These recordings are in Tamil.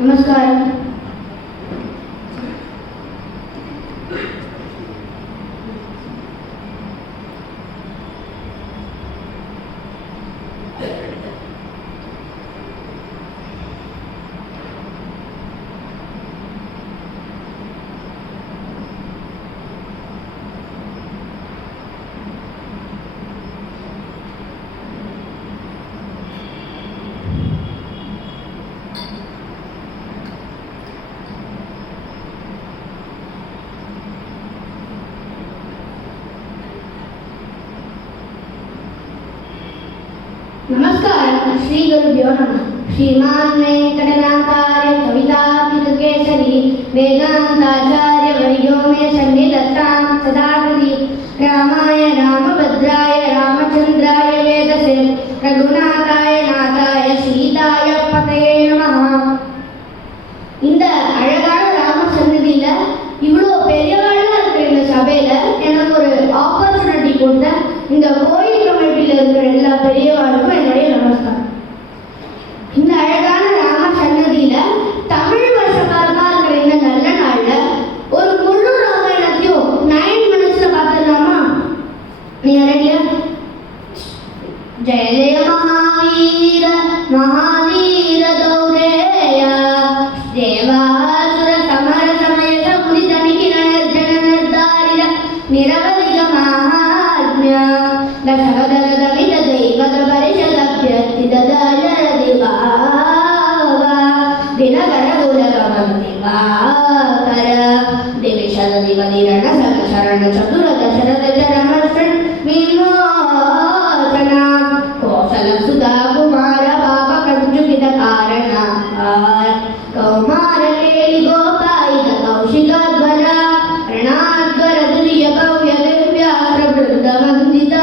नमस्कार. नमस्कार. श्री गुरुभ्यो नमः. श्रीमान वेंकटनाथार्य कविताकेसरी वेदांताचार्य वर्यो मे सन्निधत्तां सदा हृदि रामाय रामभद्राय रामचंद्राय वेदसे रघुनाथाय नाथाय सीताय पतये नमः. இந்த அழகான ராம சன்னதியில இவ்வளோ பெரியவாளா இருக்கிற இந்த சபையில எனக்கு ஒரு ஆப்பர்ச்சுனிட்டி கொடுத்த இந்த கோயில் கமிட்டியில இருக்கிற எல்லா பெரியவாளுக்கும் என்னுடைய நமஸ்காரம். இந்த அழகான ராம சன்னதியில தமிழ் வருஷக்காரமா இருக்கிற இந்த நல்ல நாள்ல ஒரு முழு ராமாயணத்தையும் 9 minutesல பார்த்துடலாமா? நீங்க ரெடியா? ஜெய ஜெய மகாவீர மகாவீர கௌரேய தேவாசுர சமர சமய சமுதித நிகிரண ஜன நிர்தாரித நிரவதிக மகாத்ம்ய தசகதக வித தெய்வத பரிஷதப்யத்தி ததாஜர திவாவா தினகர குலகமம் திவாகர திவிஷத திவதிரண சரண சதுர தசரத ஜனமஸ்ரன் விமோச்சன கோசல சுதா குமார பாப கஞ்சுகித காரண கௌமார கேலி கோபாயிக கௌஷிகாத்வர ரணாத்வர துரிய கவ்ய திவ்யாஸ்ர விருந்த வந்தித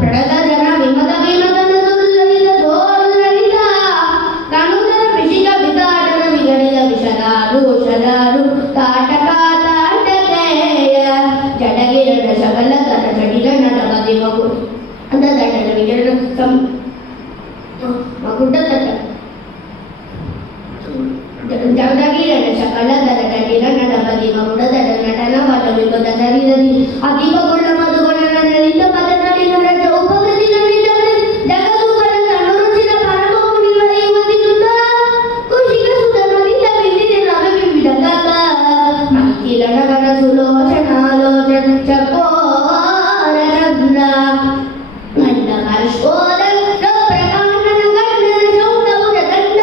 ಪ್ರಣತ ಜನ ವಿಮದ ವಿಮದನ ದುರ್ಲಲಿತ ದೋರ್ಲಲಿತ ಕಣುದರ ವಿಷಿಕ ವಿತಾಟನ ವಿಗಣಿತ ವಿಷದಾರು ಶದಾರು ತಾಟಕ ತಾಟಕೇಯ ಜಡಗಿರಣ ಸಕಲ ತಟ ಜಡಿಲ ನಟಬದಿ ಮಗು ಅಂದ ದಟನ ವಿಗರಣ ಮಗುಡ್ಡ ತಟ ಜಡಗಿರಣ ಸಕಲ ತಟ ಜಡಿಲ ನಟಬದಿ ಮಗುಡ ದಟ ನಟನ ಪಟ ವಿಪದ ಶರೀರದಿ ಅತಿಮಗುಳ್ಳ ಮಧುಗುಣ ನಲಿತ ಪದ ನಲಿನ ರಜ ಉಪಕೃತಿ ನಲಿತ ಜಗದು ಕಲದ ಅನುರುಚಿನ ಪರಮ ಮುನಿವರ ಯುವತಿನುತ ಕುಶಿಕ ಸುತ ನಲಿತ ಬಿಂದಿನ ನವ ವಿವಿಧ ಕಲ ಮೈಥಿಲ ನಗರ ಸುಲೋಚನಾಲೋಚನ ಚಕೋರ ಚಂದ್ರ ಗಂಡ ಹರ್ಷೋದ ಪ್ರಕಾಂಡನ ಗಂಡನ ಸೌಂದಪುರ ದಂಡ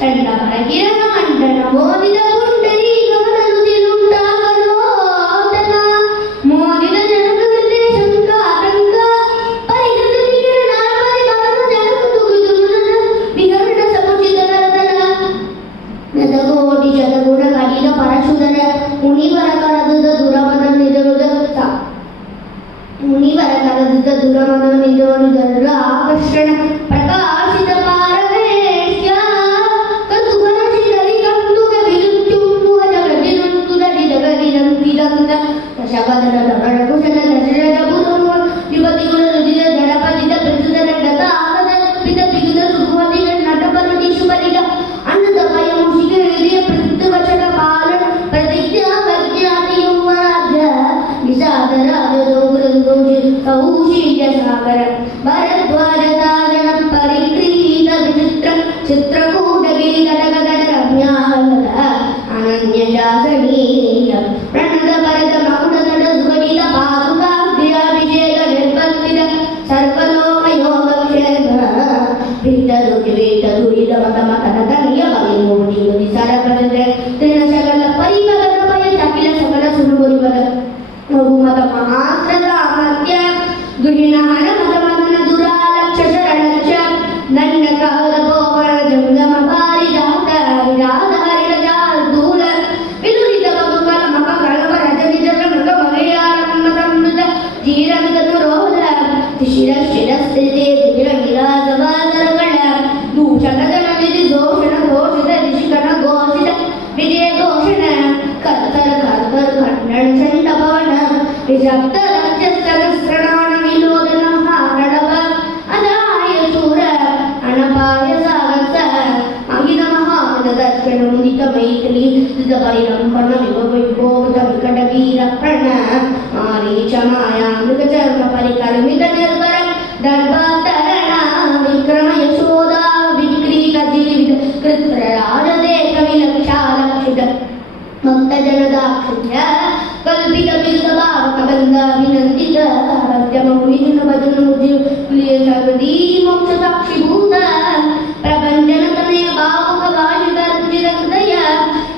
ಚಂಡ ಪರಕಿರಣ ಮಂಡನ ಮೋದಿದ ಪುಂಡರಿ ಗಮನನು ಸಿಲುಂಟಾಗಲೋತನ ಮೋದಿದ ಜನಕೃತೆ ಶಂಕ ಆತಂಕ ಪರಿಗತ ವಿಕಿರಣ ಪರಿಮರಣ ಜನಕುದು ಗುಜುರುನ ವಿಗರಣ ಸಮುಚಿತ ನರದನ ನದಗೋಟಿ ಶತಗುಣ ಕಲಿನ ಪರಶುಧರ ಮುನಿವರ ಕರದುದ ದುರಮದ ನಿಜರುದ ಮುನಿವರ ಕರದುದ ದುರಮದ ನಿಜರುದರ ಆಕರ್ಷಣ ಪ್ರಕಾಶಿತ ಪಾರವೇಶ್ಯ ಕದುಗನ ಶಿರಲಿ ಕಂದುಗ ವಿರುತ್ತುಂಬುವ ಜಗದಿರುತ್ತುದ ನಿಜಗದಿರಂತಿರಂತ ಶಬದನ ರಮಣ ಕುಶಲ ದಶರಥ ಬುಧುವ ಯುವತಿಗುಣ ರುದಿದ ಜನಪದಿದ ಪ್ರಸುದನ ಗತ ಆಗದ ಪಿತ ಬಿಗುದ ಸುಖವದಿಗ ನಟಪರುಡಿ ಶುಭರಿಗ ಅನ್ನದ ಭಯ ಮುಷಿಕ ಹೃದಯ ಪ್ರಸಿದ್ಧ ವಚನ ಪಾಲ ಪ್ರತಿಜ್ಞಾ ಪ್ರಜ್ಞಾತಿಯುವಾದ ವಿಷಾದರ ಕೌಶೀಲ್ಯ ಸಾಗರ ಭರದ್ವಾಜ ಸಾಧನ ಪರಿಕ್ರೀತ ವಿಚಿತ್ರ ಚಿತ್ರಕೂಟಗಿರಿ ಘಟಕಗಡ ರಮ್ಯಾಲದ ಅನನ್ಯ ಶಾಸನೀಯ ಪ್ರಣದ ಭರತ ಮಕುಟ ನಟ ಸುಗಡಿತ ಪಾದುಕಾಗ್ರ್ಯಾಭಿಷೇಕ ನಿರ್ಬಂಧಿತ ಸರ್ವಲೋಕ ಯೋಗ ಕ್ಷೇತ್ರ ವಿತ್ತ ದುರಿದ ಮತ ಮತನ ತನಿಯ ಬಗೆ ಮೂಡಿ ಮುದಿ ಸರಪದ ತೃಣ ಸಕಲ ಪರಿಮಗನ ಭಯ ಚಕಿಲ ಸಕಲ ಸುರುಬುರಿಮದ ಬಹುಮತ ಮಹಾಸ್ತ್ರದ ಅಮರ್ತ್ಯ ಗುಹಿನ ಹಣ ಮತ ಮದನ ದುರಾಲಕ್ಷ ಶರಣಕ್ಷ ನನ್ನ ಕಾಲ ಗೋಪರ ಜಂಗಮ ಪಾರಿಜಾತ ವಿರಾಧ ಹರಿಣ ಜಾರ್ದೂಲ ವಿದುರಿತ ಮಗುಮಲ ಮಕ ಕಳವ ರಜನಿ ಜನ ಮೃಗ ಮಗೆಯಾರಂಭ ಶಿರಸ್ಥಿತಿ ವಿರಗಿರಾಸವಾದರಗಳ ದೂಷಣದ ಘೋಷಣ ಘೋಷಿತ ಋಷಿಕಣ ಘೋಷಿತ ವಿಜಯ ಘೋಷಣ ಕರ್ತರ್ ಕರ್ತರ್ ಖಂಡಣ ಚಂಡ ಭವನ ವಿಷಪ್ತ ರಕ್ಷಸ್ತರಸ್ರಣಾಣ ವಿಲೋದನ ಹಾರಣವ ಅದಾಯ ಶೂರ ಅನಪಾಯ ಸಾಗಸ ಅಗಿನ ಮಹಾಮದ ದರ್ಶನ ಮುದಿತ ಮೈತ್ರಿ ಪರಿರಂಭಣ ವಿಭೋಗತ ವಿಕಟ ವೀರ ಪ್ರಣ ಮಾರೀಚ ಮಾಯಾ ಮೃಗ ಚರ್ಮ ಪರಿಕರ್ಮಿತ ನಿರ್ಭರ ದರ್ಭಾತರಣ ವಿಕ್ರಮ ಯಶೋಧ ವಿಕ್ರೀತ ಜೀವಿತ ಕೃತ್ರ ರಾಜದೇಕ ವಿಲಕ್ಷಾಲಕ್ಷಿತ ಭಕ್ತ ಜನದಾಕ್ಷಿತ್ಯ ಕಲ್ಪಿತ ಬಿರುದ ಭಾವಕ ಬಂದ ವಿನಂದಿತ ಮಧ್ಯಮ ಮುನಿಜನ ಭಜನ ಮುಜಿ ಪ್ರಿಯ ಸರ್ವದೀ ಮೋಕ್ಷ ಸಾಕ್ಷಿಭೂತ ಪ್ರಪಂಚನ ತನಯ ಭಾವುಕ ಭಾಷಿತ ರುಚಿರ ಹೃದಯ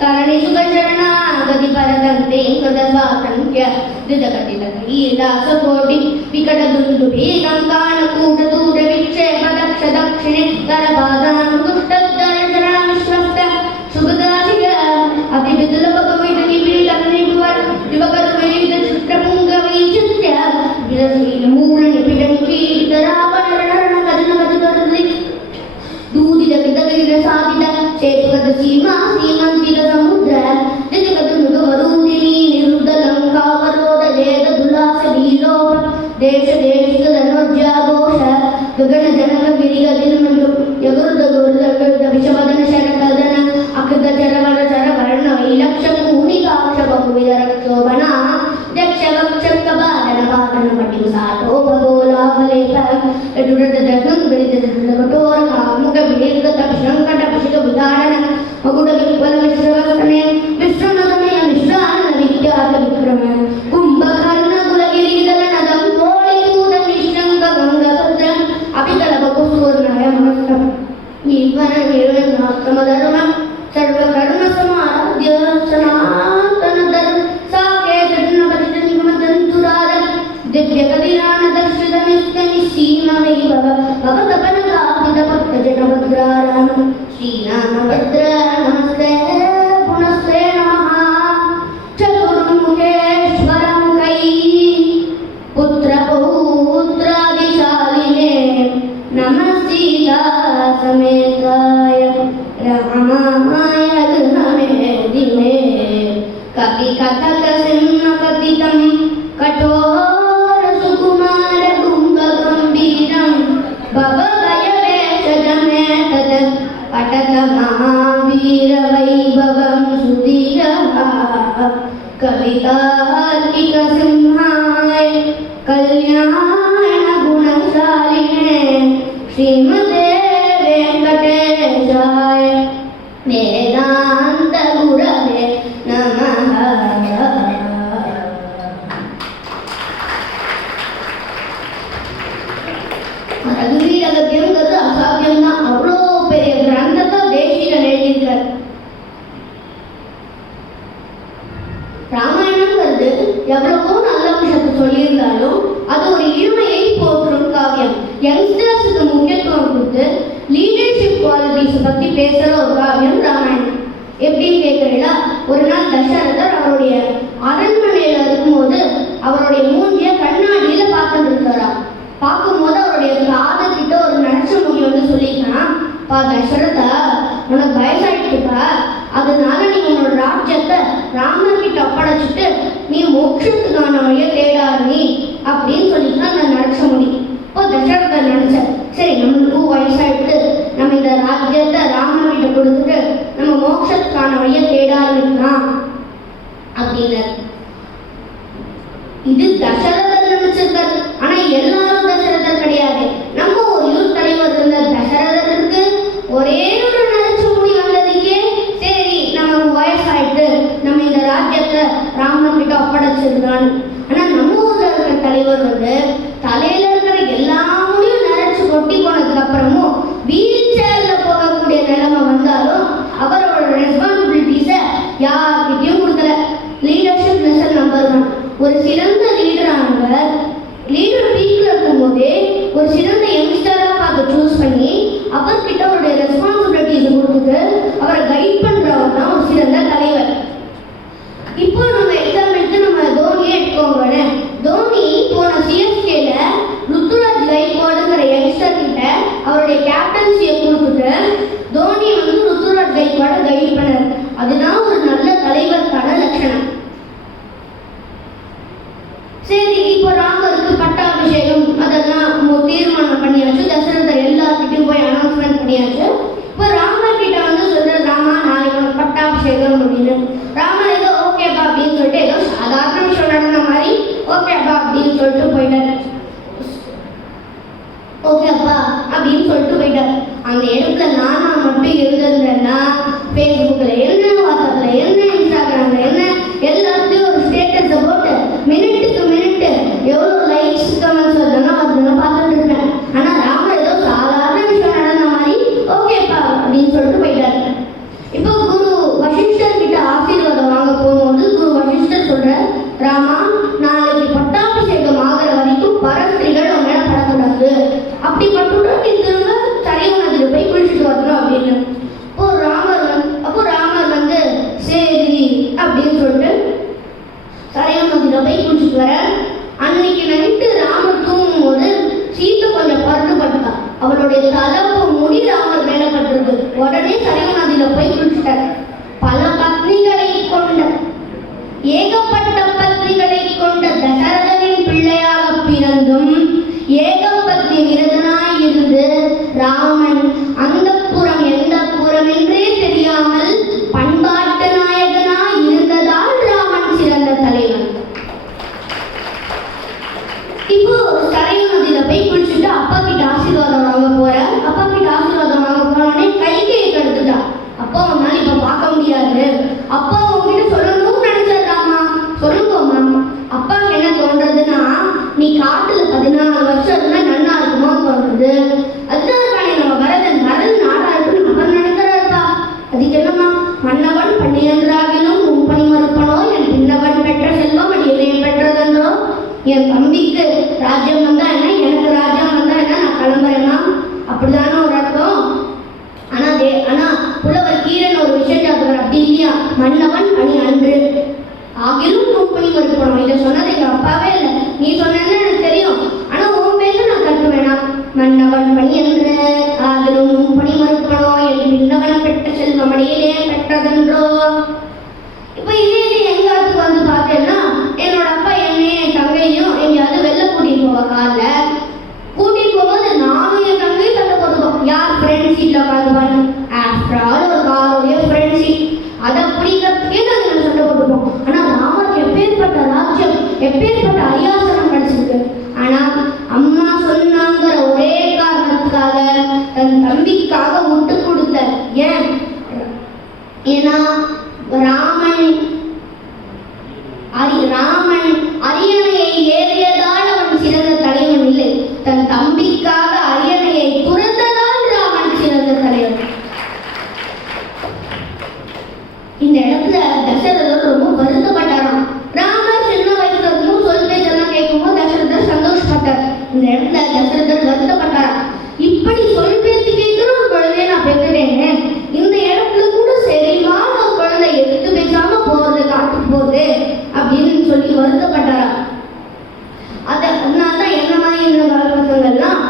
ಕಾರಣಿ ಸುಖ ಶರಣ ಗತಿ ಪರದಂತೆ ಕೃತ ಸ್ವಾತಂತ್ರ್ಯ ಧೃತಗತಿತ ಕೈಲಾಸ ಕೋಟಿ ವಿಕಟ ದುಂದು ಭೀಗಂಕಾಣ ಕೂಟ ದೂರ ವಿಕ್ಷೇಪ ದಕ್ಷ ದಕ್ಷಿಣೆ ಗರಪಾದಾಂ ಕುಷ್ಟ ದರ್ಶನ ವಿಶ್ವಸ್ತ ಶುಭದಾಸಿಗ ಅತಿ ಬಿದುಲ ಭಗವಿತ ಕಿವಿಲ ನಿವರ ಯುವಕರು ವಿವಿಧ ಚಿತ್ರಪುಂಗ ವೈಚಿತ್ರ್ಯ ವಿರಸೀಲ ಮೂಲ ನಿಪಿಡಂಕಿ ರಾವಣ ರಣ ಕದನ ಕದಕರಲಿ ದೂದಿದ ಗಿಡಗಿಡ ಸಾಧಿದ ಸೇತುಕದ ಸೀಮಾ ಸೀಮಂತಿದ ಸಮುದ್ರ ದಿಗದ ಮೃಗವರೂದಿನಿ ನಿರುದ್ಧ ಲಂಕಾವರೋಧ ಜಯದ ದುಲಾಸ ಲೀಲೋಪ ದೇಶ ದೇಶದ ಧನೋಜ್ಯಾಘೋಷ ಗಗನ ಜನಕ ಗಿರಿಗ ದಿನಮಂದು ಯಗುರುದ ಗುರುದ ವಿಷವದನ ಶರಕದನ ಅಕೃತ ಚರವರ ಚರವರ್ಣ ವೈಲಕ್ಷ ಮೂನಿಕಾಕ್ಷ ಬಹುವಿಧ ರಕ್ಷೋಭಣ ದಕ್ಷ ವಕ್ಷಕ ಬಾಲನ ಬಾಲನ ಪಟಿ ಸಾಟೋ ಭಗೋಲಾಮಲೇಪ ಎದುರದ ದಗಂ ಗರಿದ ಕಠೋರ ಕಾಮುಕ ವಿವೇಕ ತಕ್ಷಂಕಟ ಪಶಿಕ ವಿಧಾರಣ ಮಗುಡ ವಿಫಲ ವಿಶ್ರವಸ್ತನೆ ವಿಶ್ರಮದಮಯ ವಿಶ್ರಾನ ವಿಖ್ಯಾತ ವಿಕ್ರಮ ಕುಂಭಕರ್ಣ ಕುಲಗಿರಿಗಲ ನದಂ ಕೋಳಿಯೂದ ನಿಶ್ಶಂಕ ಗಂಗಭದ್ರ ಅಭಿಕಲಭ ಕುಸೂರ್ಣಯ ಮನಸ್ಕ ಈಶ್ವರ ನಿರ್ವಹಣಾತ್ಮ ಧರ್ಮ ಸರ್ವಕರ್ಮ ಸಮಾರಾಧ್ಯ ಸನಾತನ ಧರ್ಮ ಸಾಕೆ ಜನ ಪತಿತ ನಿಗಮ ತಂತುರಾದ ದಿವ್ಯ ಕದಿರಾಣ ದರ್ಶಿತ ನಿಸ್ತ ನಿಸ್ಸೀಮ ವೈಭವ ಭಗತಪನ ಗಾಪಿತ ಭಕ್ತ ಜನ ಭದ್ರಾರಾಮ ಶ್ರೀರಾಮ ಭದ್ರ ನಮಸ್ತೆ ಪುನಸ್ತೆ ನಮಃ ಚತುರ್ಮುಖೇಶ್ವರಂ ಕೈ ಪುತ್ರ ಪೌತ್ರಾದಿಶಾಲಿನೇ ನಮಸ್ತೀತಾ ಸಮೇತಾಯ ರಾಮಾಯ ಗೃಹಮೇದಿನೇ ಕಪಿ ಕಥಕ ಸಿಂಹ ಕಥಿತಂ ಕಠೋರ ಸುಕುಮಾರ ಗುಂಗ ಗಂಭೀರಂ ಭವಭಯ ವೇಷಜಮೇತದ ಪಟತ ಮಹಾವೀರ ವೈಭವಂ ಸುಧೀರ ಕವಿತಾರ್ಕಿಕ ಸಿಂಹಾಯ ಕಲ್ಯಾಣ ಗುಣಶಾಲಿನೇ ಶ್ರೀಮತೆ ವೆಂಕಟೇಶಾಯ ವೇದಾಂತ ಗುರವೇ ನಮಃ. ரகுவீர கத்தியங்கிறது அசாத்தியம் தான். அவ்வளோ பெரிய கிரந்தத்தை தேசிகன் எழுதியிருக்கார். ராமாயணங்கிறது எவ்வளவோ நல்ல விஷயத்தை சொல்லியிருந்தாலும் அது ஒரு இழுமையை போற்றும் காவியம். யங்ஸ்டர்ஸுக்கு முக்கியத்துவம் கொடுத்து லீடர்ஷிப் குவாலிட்டிஸ் பற்றி பேசுகிற ஒரு காவியம் ராமாயணம். எப்படின்னு கேட்குறீங்களா? ஒரு நாள் தசரதர் அவருடைய அரண்மனையில் இருக்கும்போது அவருடைய மூஞ்சிய கண்ணாடியில் பார்த்துட்டு இருக்காரா. பார்க்கும்போது அவருடைய காதுகிட்ட ஒரு நடிச்ச மொழி வந்து சொல்லிக்கலாம், பா தசரதா, உனக்கு வயசாயிட்டுப்பா, அதனால நீ உன்னோட ராஜ்யத்தை ராமர் கிட்ட ஒப்படைச்சிட்டு நீ மோட்சத்துக்கான வழியை தேடாதீ அப்படின்னு சொல்லிக்கலாம் அந்த நடிச்ச மொழி. இப்போ தசரதர் நினைச்ச, சரி நம்மளுக்கு வயசாயிட்டு நம்ம இந்த ராஜ்யத்தை ராமர் கிட்ட கொடுத்துட்டு நம்ம மோட்சத்துக்கான வழியை தேட ஆரம்பிக்கலாம் அப்படின்னாரு. இது தசரதர் நினைச்சிருக்காரு. ஆனா எல்லாரும் தசரதர் கிடையாது. நம்ம ஒரு யூத் தலைவர் இருந்த தசரதருக்கு ஒரே ஒரு நினைச்ச மொழி வந்ததுக்கே சரி நமக்கு வயசாயிட்டு நம்ம இந்த ராஜ்யத்தை ராமன் கிட்ட ஒப்படைச்சிருக்கான். ஆனா நம்ம ஊர்ல இருக்கிற தலைவர் வந்து தலையில இருக்கிற எல்லா மொழியும் நினைச்சு கொட்டி போனதுக்கு அப்புறமும் வீல் சேர்ல போகக்கூடிய நிலைமை வந்தாலும் அவரோட ரெஸ்பான்சிபிலிட்டிஸை யார்கிட்டையும் கொடுக்கல. Leadership lesson number 1. ஒரு சிறந்த லீடரானவர் லீடர் வீக்ல இருக்கும்போதே ஒரு சிறந்த யங்ஸ்டரா பார்த்து சூஸ் பண்ணி அவர்கிட்ட அவருடைய ரெஸ்பான்சிபிலிட்டிஸ் கொடுத்துட்டு அவரை கைட் பண்றவர் தான் ஒரு சிறந்த தலைவர். இப்போ நம்ம எக்ஸாம்பிளுக்கு நம்ம தோனியே எடுத்துக்கோங்க. தோனி போன சிஎஸ்கேல ருத்துராஜ் சரி, இப்போ ராமருக்கு பட்டாபிஷேகம் அதெல்லாம் தீர்மானம் பண்ணியாச்சு. தசரதர் எல்லாத்துக்கிட்டையும் போய் அனௌன்ஸ்மெண்ட் பண்ணியாச்சு. இப்போ ராமர் கிட்ட வந்து சொல்ற, ராமா நாளைக்கு உனக்கு பட்டாபிஷேகம் அப்படின்னு. ராமர் ஏதோ ஓகேப்பா அப்படின்னு சொல்லிட்டு ஏதோ சாதாரண விஷயம் நடந்த மாதிரி ஓகேப்பா அப்படின்னு சொல்லிட்டு போயிட்டாரு. ஓகேப்பா அப்படின்னு சொல்லிட்டு போயிட்டாரு. அந்த இடத்துல நானா மட்டும் இருந்திருந்தேன்னா ஃபேஸ்புக்ல என்ன, வாட்ஸ்அப்ல என்ன, இன்ஸ்டாகிராம்ல என்ன, எல்லாத்தையும் ஒரு ஸ்டேட்டஸை போட்டு மினிட்டுக்கு மினிட் எவ்வளோ லைக்ஸ் கமெண்ட்ஸ் வருதுன்னா அதெல்லாம் பார்த்துட்டு இருப்பேன். ஆனா ராமர் ஏதோ சாதாரண விஷயம் நடந்த மாதிரி ஓகேப்பா அப்படின்னு சொல்லிட்டு போயிட்டாரு. இப்போ குரு வசிஷ்டர் கிட்ட ஆசீர்வாதம் வாங்க போகும்போது குரு வசிஷ்டர் சொல்ற, ராமா நாளைக்கு பட்டாபிஷேகம் ஆகிற வரைக்கும் பரஸ்திரிகள் உன் மேல படக்கூடாது, அப்படி பட்டுட்டா நீ திரும்ப சரையு நதியில போய் குளிச்சுட்டு வரணும் அப்படின்னு. அப்போ ராமர் வந்து சரி அப்படின்னு சொல்லிட்டு சரையு நதியில போய் குளிச்சுட்டு வர. அன்னைக்கு நைட்டு ராமர் தூங்கும் போது சீத்தை கொஞ்சம் பறந்து பட்டா. அவளுடைய தலப்பு முடி ராமர் மேல பட்டிருக்கு. உடனே சரையு நதியில போய் குளிச்சுட்டார். பல பத்னிகளை கொண்ட, ஏகப்பட்ட பத்னிகளை கொண்ட தசரதனின் பிள்ளையாக பிறந்தும் ஏகபத்னி விரதனாய் இருந்து ராமன் அந்த புறம் எந்த புறம் என்றே தெரியாமல் பண்பாட்டு நாயகனாய் இருந்ததால் ராமன் சிறந்த தலைவன். இப்போ சரையு நதியில போய் குளிச்சுட்டு அப்பா கிட்ட ஆசீர்வாதம் வாங்க போற. அப்பா கிட்ட ஆசீர்வாதம் வாங்க போனோடனே கைகையை கெடுத்துட்டா. அப்பா உன்னால இப்ப பார்க்க முடியாது, அப்பா உங்ககிட்ட சொல்லணும்னு நினைச்சாராமா. சொல்லுங்கம்மா. அப்பாவுக்கு என்ன தோன்றதுன்னா, நீ காட்டுல 14 வருஷம் இருந்தா நல்லா இருக்குமோ தோன்றது. அதுதான் நம்ம வரதன் நாடா இருக்குன்னு அவர் நினைக்கிறாருப்பா. அதுக்கு என்னம்மா, மன்னவன் பன்னிரண்டாகிலும் முப்பணி மறுப்பனோ, என் பின்னவன் பெற்ற செல்வம் அடியலையும் பெற்றதென்றோ. என் தம்பிக்கு ராஜ்யம் வந்தா என்ன, எனக்கு ராஜ்யம் வந்தா என்ன, நான் கிளம்புறேன்னா அப்படிதானே ஒரு அர்த்தம். ஆனா புலவர் கீரன் ஒரு விஷயம் சொல்றார், அப்படி இல்லையா, மன்னவன் பணி அன்று ஆகிலும் முப்பணி மறுப்பணும். இதை சொன்னது எங்க அப்பாவே இல்லை, நீ சொன்னேன்னு எனக்கு தெரியும், ஆனா உன் பேச நான் கட்டு வேணாம். மன்னவன் பணி அன்று ஆகிலும் முப்பணி மறுப்பணும், என் பின்னவன் பெற்ற செல்வம் அடியிலே பெற்றதென்றோ. இப்ப இதே எங்காத்துக்கு வந்து பார்த்தேன்னா, என்னோட அப்பா என்னையும் தங்கையும் எங்கேயாவது வெளில கூட்டிட்டு போவா. கார்ல கூட்டிட்டு போகும்போது நானும் என் தங்கையும் சண்டை போட்டுப்போம். யார் ஃப்ரெண்ட் சீட்ல உட்காந்துப்பாங்க. ஆஃப்டர் ஆல் ஒரு காரோடைய ஃப்ரெண்ட் சீட், அதை பிடிக்கிறதுக்கே நாங்கள் சண்டை போட்டுப்போம். ஆனா ராமருக்கு எப்பேற்பட்ட ராஜ்யம், எப்பேற்பட்ட அரியாசனம் கிடைச்சிருக்கு. ஆனா அம்மா சொன்னாங்கிற ஒரே காரணத்துக்காக தன் தம்பிக்காக விட்டு கொடுத்த. ஏன்னா ராமன் அரியணையை ஏறியதால் அவன் சிறந்த தலைவன் இல்லை, தன் தம்பிக்காக அரியணையை துறந்ததால் ராமன் சிறந்த தலைவன். இந்த இடத்துல தசரதர் ரொம்ப வருத்தப்பட்டாராம். ராமர் சின்ன வயசுல இருக்கும் சொல் பேச்செல்லாம் கேட்கும்போது தசரதர் சந்தோஷப்பட்டார். இந்த இடத்துல தசரதர் வருத்தப்பட்டாராம். இப்படி சொல் பேச்சு கேட்கிற ஒரு குழந்தைய நான் பெற்றுட்டேன்னு, இந்த இடத்துல கூட சரிமான ஒரு குழந்தை எடுத்து பேசாம போறது, காட்டுக்கு போகுது அப்படின்னு சொல்லி வருத்தப்பட்டாராம். அதனாலதான் என்ன மாதிரி இந்த காலகட்டங்கள்லாம்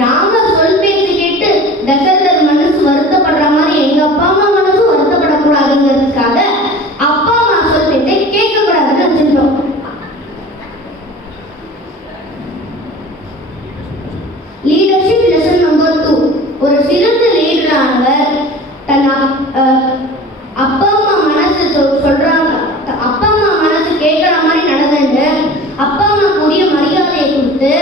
ராமர் சொல் பேச்சு கேட்டு தசரதர் மனசு வருத்தப்படுற மாதிரி எங்க அப்பா அம்மா மனசு வருத்தப்படக்கூடாதுங்கிறதுக்காக அப்பா அம்மா சொல் பேச்சை கேட்க கூடாதுன்னு வச்சிருக்கோம். Leadership lesson number 2. ஒரு சிறந்த லீடரானவர் தன் அப்பா அம்மா மனசு சொல்றாங்க, அப்பா அம்மா மனசு கேட்கிற மாதிரி நடந்துட்டு அப்பா அம்மாக்கு உரிய மரியாதையை கொடுத்து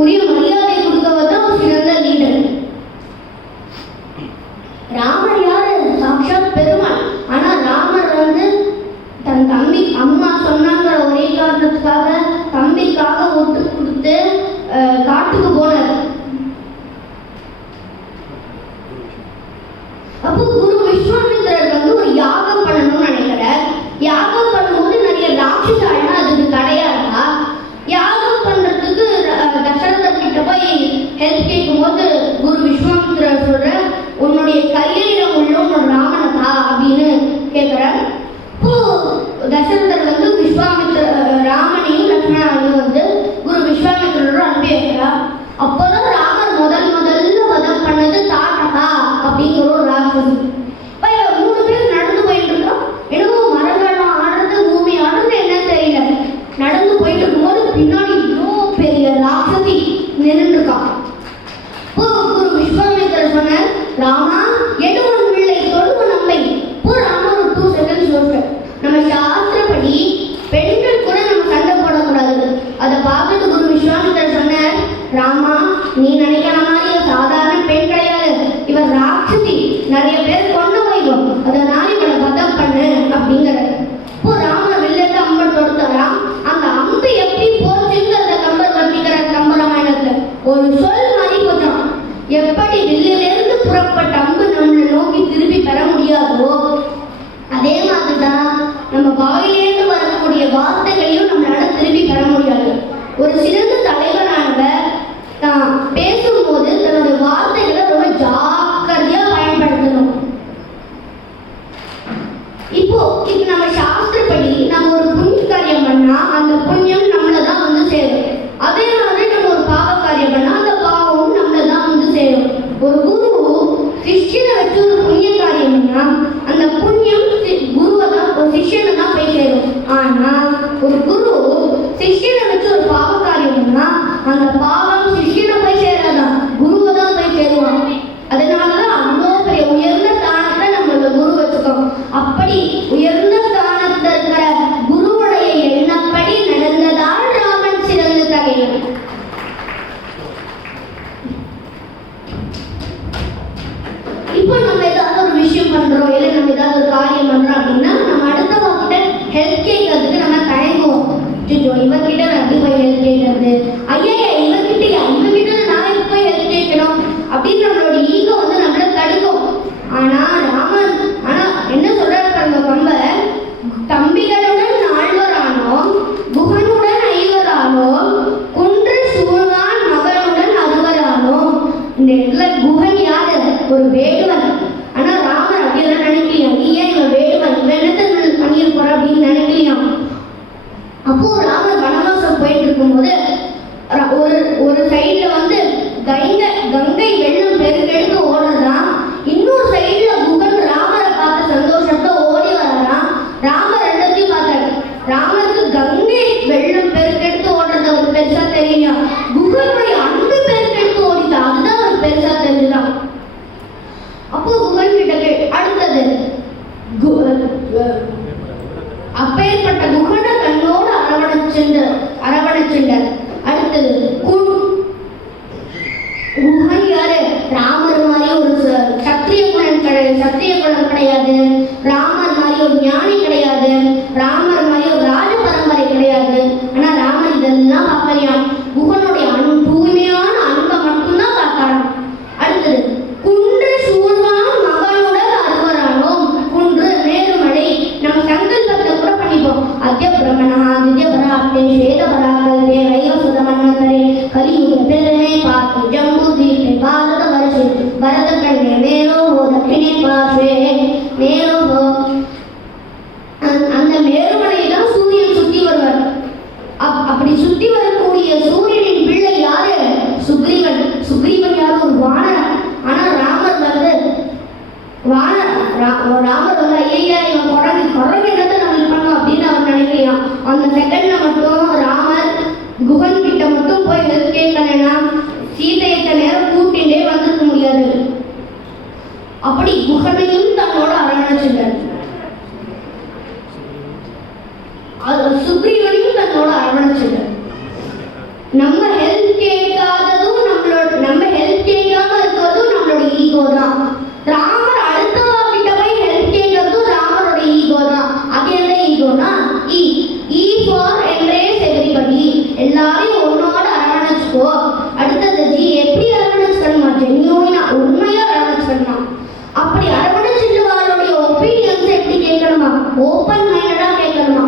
உரிய மரியாதை கொடுக்கவதான் ஒரு சிறந்த லீடர். ராமர் யாரு? சாட்சாத் பெருமாள். ஆனா ராமர் வந்து தன் தம்பி அம்மா சொன்னாங்கிற ஒரே காரணத்துக்காக தம்பிக்காக விட்டு கொடுத்து காட்டுக்கு போனார். அப்போ குரு விஸ்வாமித்திரர் வந்து ஒரு யாகம் பண்ணணும்னு நினைக்கிறார். யாகம் பண்ணும்போது நிறைய ராட்சசாலாம் அதுக்கு தடையா இருக்கா. யாகம் பண்றதுக்கு தசரதர் கிட்ட போய் ஹெல்ப் கேட்கும்போது குரு விஸ்வாமித்திரர் சொல்ற, உன்னுடைய கையிடம் உள்ள ஒரு ராமனதா அப்படின்னு கேட்கிறார். இப்போ தசரதர் வந்து ராமனையும் நீ நினைக்கிற மாதிரி இவ சாதாரண பெண் கிடையாது, இவர் ராட்சசி, நிறைய பேர் கொண்டு போயிடும், அதனால இவளை வதம் பண்ணு அப்படிங்கிற. இப்போ ராமர் வில்லட்டு அம்பை தொடுத்தாராம். அந்த அம்பு எப்படி போச்சுங்கிறத கம்பர் வர்ணிக்கிற கம்பராமாயணத்துல ஒரு சொல் மாதிரி போச்சான். எப்படி வில்லிலிருந்து புறப்பட்ட அம்பு நம்மளை நோக்கி திருப்பி பெற முடியாதோ அதே மாதிரிதான் நம்ம வாயிலிருந்து வரக்கூடிய வார்த்தைகளையும் நம்மளால திருப்பி பெற முடியாது. ஒரு சிறந்த தலைவரானவர் பேசும்போது தன்னுடைய வார்த்தைகளை ரொம்ப ஜாக்கிரதையா பயன்படுத்தணும். இப்போ நம்ம சாஸ்திரப்படி நம்ம ஒரு புண்ணிய காரியம் பண்ணா அந்த புண்ணியம் நம்மளை தான் வந்து சேரும். அதே மாதிரி நம்ம ஒரு பாவ காரியம் பண்ணா அந்த பாவமும் நம்மளை தான் வந்து சேரும். ஒரு குரு சிஷ்யனை வச்சு ஒரு புண்ணிய காரியம் பண்ணா அந்த புண்ணியம் குருவை தான் ஒரு சிஷ்யனை தான் போய் சேரும். ஆனா ஒரு குரு சிஷ்யனை வச்சு ஒரு பாவ காரியம் பண்ணா அந்த பாவம் சிஷ்யனை போய் சேராதான், குருவை தான் போய் சேருவான். அதனாலதான் அவ்வளோ பெரிய உயர்ந்த ஸ்தானத்தை நம்மளோட குரு வச்சுக்கோம். அப்படி உயர்ந்த ஸ்தானத்தில் இருக்கிற குருவுடைய எண்ணப்படி நடந்ததால் ராமன் சிறந்த தலைவன். இப்போ நம்ம ஏதாவது ஒரு விஷயம் பண்றோம், இல்லை நம்ம ஏதாவது ஒரு காரியம் பண்றோம் அப்படின்னா நம்ம அடுத்தவங்கிட்ட ஹெல்ப் கேட்கறதுக்கு நம்ம தயங்குவோம். இவர்கிட்ட நான் எப்படி போய் ஹெல்ப் கேட்கறது, ஐயா இவர்கிட்ட நான் எப்படி போய் ஹெல்ப் கேட்கணும் அப்படின்னு நம்மளோட ஈகோ வந்து நம்மள தடுக்கும். ஆனா ராமன் என்ன சொல்றாரு பாருங்க, கம்ப தம்பிகளுடன் நால்வரானோ குகனுடன் ஐவரானோ குன்று சூழ்வான் மகனுடன் அறுவரானோ. இந்த இடத்துல குகன் யாரு? ஒரு வேடுவன். ஆனா ராமர் அப்படியெல்லாம் நினைக்கலையா, நீ ஏன் இவன் வேடுவன், இவன் என்னத்தை பண்ணியிருப்பார் அப்படின்னு நினைக்கலையா. அப்போ ராமர் வனவாசம் போயிட்டு இருக்கும்போது ஒரு சைட்ல வந்து கங்கை வெள்ளம் பெருக்கெடுத்து ஓடுறதான், இன்னொரு சைட்ல குகன் ராமரை பார்த்த சந்தோஷத்தை ஓடி வரான். ராமர் ரெண்டத்தையும் பார்த்தாரு. ராமருக்கு கங்கை வெள்ளம் பெருக்கெடுத்து ஓடுறது ஒரு பெருசா தெரியலையா, குகனுடைய அன்பு பெருக்கெடுத்து ஓடிதா அதுதான் ஒரு பெருசா தெரிஞ்சுதான். அப்போ குகன் கிட்ட அடுத்தது அப்பேற்பட்ட குகனை தன்னோடு அரவணைச்சென்றார். அடுத்தது குகன் யாரு? ராமர் மாதிரி ஒரு சத்திரிய குலம் கிடையாது, ராமர் மாதிரி ஒரு ஞானி கிடையாது, ராமர் மாதிரி ஒரு ராஜ பரம்பரை கிடையாது. ஆனா ராமர் இதெல்லாம் பார்க்கலையாம், குகனுடைய தூய்மையான அன்பை மட்டும்தான் பார்த்தாராம். அடுத்தது குன்று சூழ்வான் மகனுடன் அறுவரானோம். குன்று மேருமலை நம்ம சங்கல்பத்தை கூட பண்ணிப்போம். அத்திய பிரமணா திவ்ய பராப்தே வேத பராகல்தே வைவ சுதமன்னதரே கலியுக பெருமை பார்த்து ஜம்பு தீர்த்தை பாரத வருஷே பரத கண்ணே மேலோ ஹோ தட்சிணே பார்வே மேலோ ஹோ. அந்த மேருமலை தான் சூரியன் சுத்தி வருவார். அப்படி சுத்தி வரக்கூடிய சூரியனின் பிள்ளை யாரு? சுக்ரீவன். சுக்ரீவன் யாரு? ஒரு வானரன். ஆனா ராமர் வந்து ஐயா இவன் குரங்கு என்னத்தை நம்ம பண்ணோம் அப்படின்னு அவன் நினைக்கலாம். அந்த செகண்ட்ல மட்டும் ராமர் குகன் கிட்ட மட்டும் போய் ஹெல்ப் கேட்கலன்னா சீதையத்த நேரம் கூட்டிகிட்டே வந்துருக்க முடியாது. அப்படி குகனையும் தன்னோட அரவணைச்சிட்டார், சுக்ரீவனையும் தன்னோட அரவணைச்சிட்டார். நம்ம ஹெல்ப் கேட்காததும் நம்ம ஹெல்ப் கேட்காம இருக்கிறதும் நம்மளோட ஈகோ தான். ராமர் அடுத்தவா கிட்ட போய் ஹெல்ப் கேட்கறதும் ராமரோட ஈகோ தான். அது என்ன ஈகோனா ஈ ஃபார் எம்ப்ரேஸ் எவ்ரிபடி, எல்லாரையும் உன்னோட அரவணைச்சுக்கோ. அடுத்தது ஜி எப்படி அரவணைச்சுக்கணுமா? ஜென்யூனா உண்மையா அரவணைச்சுக்கணுமா. அப்படி அரவணைச்சிட்டு அவருடைய ஒப்பீனியன்ஸ் எப்படி கேட்கணுமா? ஓப்பன் மைண்டடா கேட்கணுமா.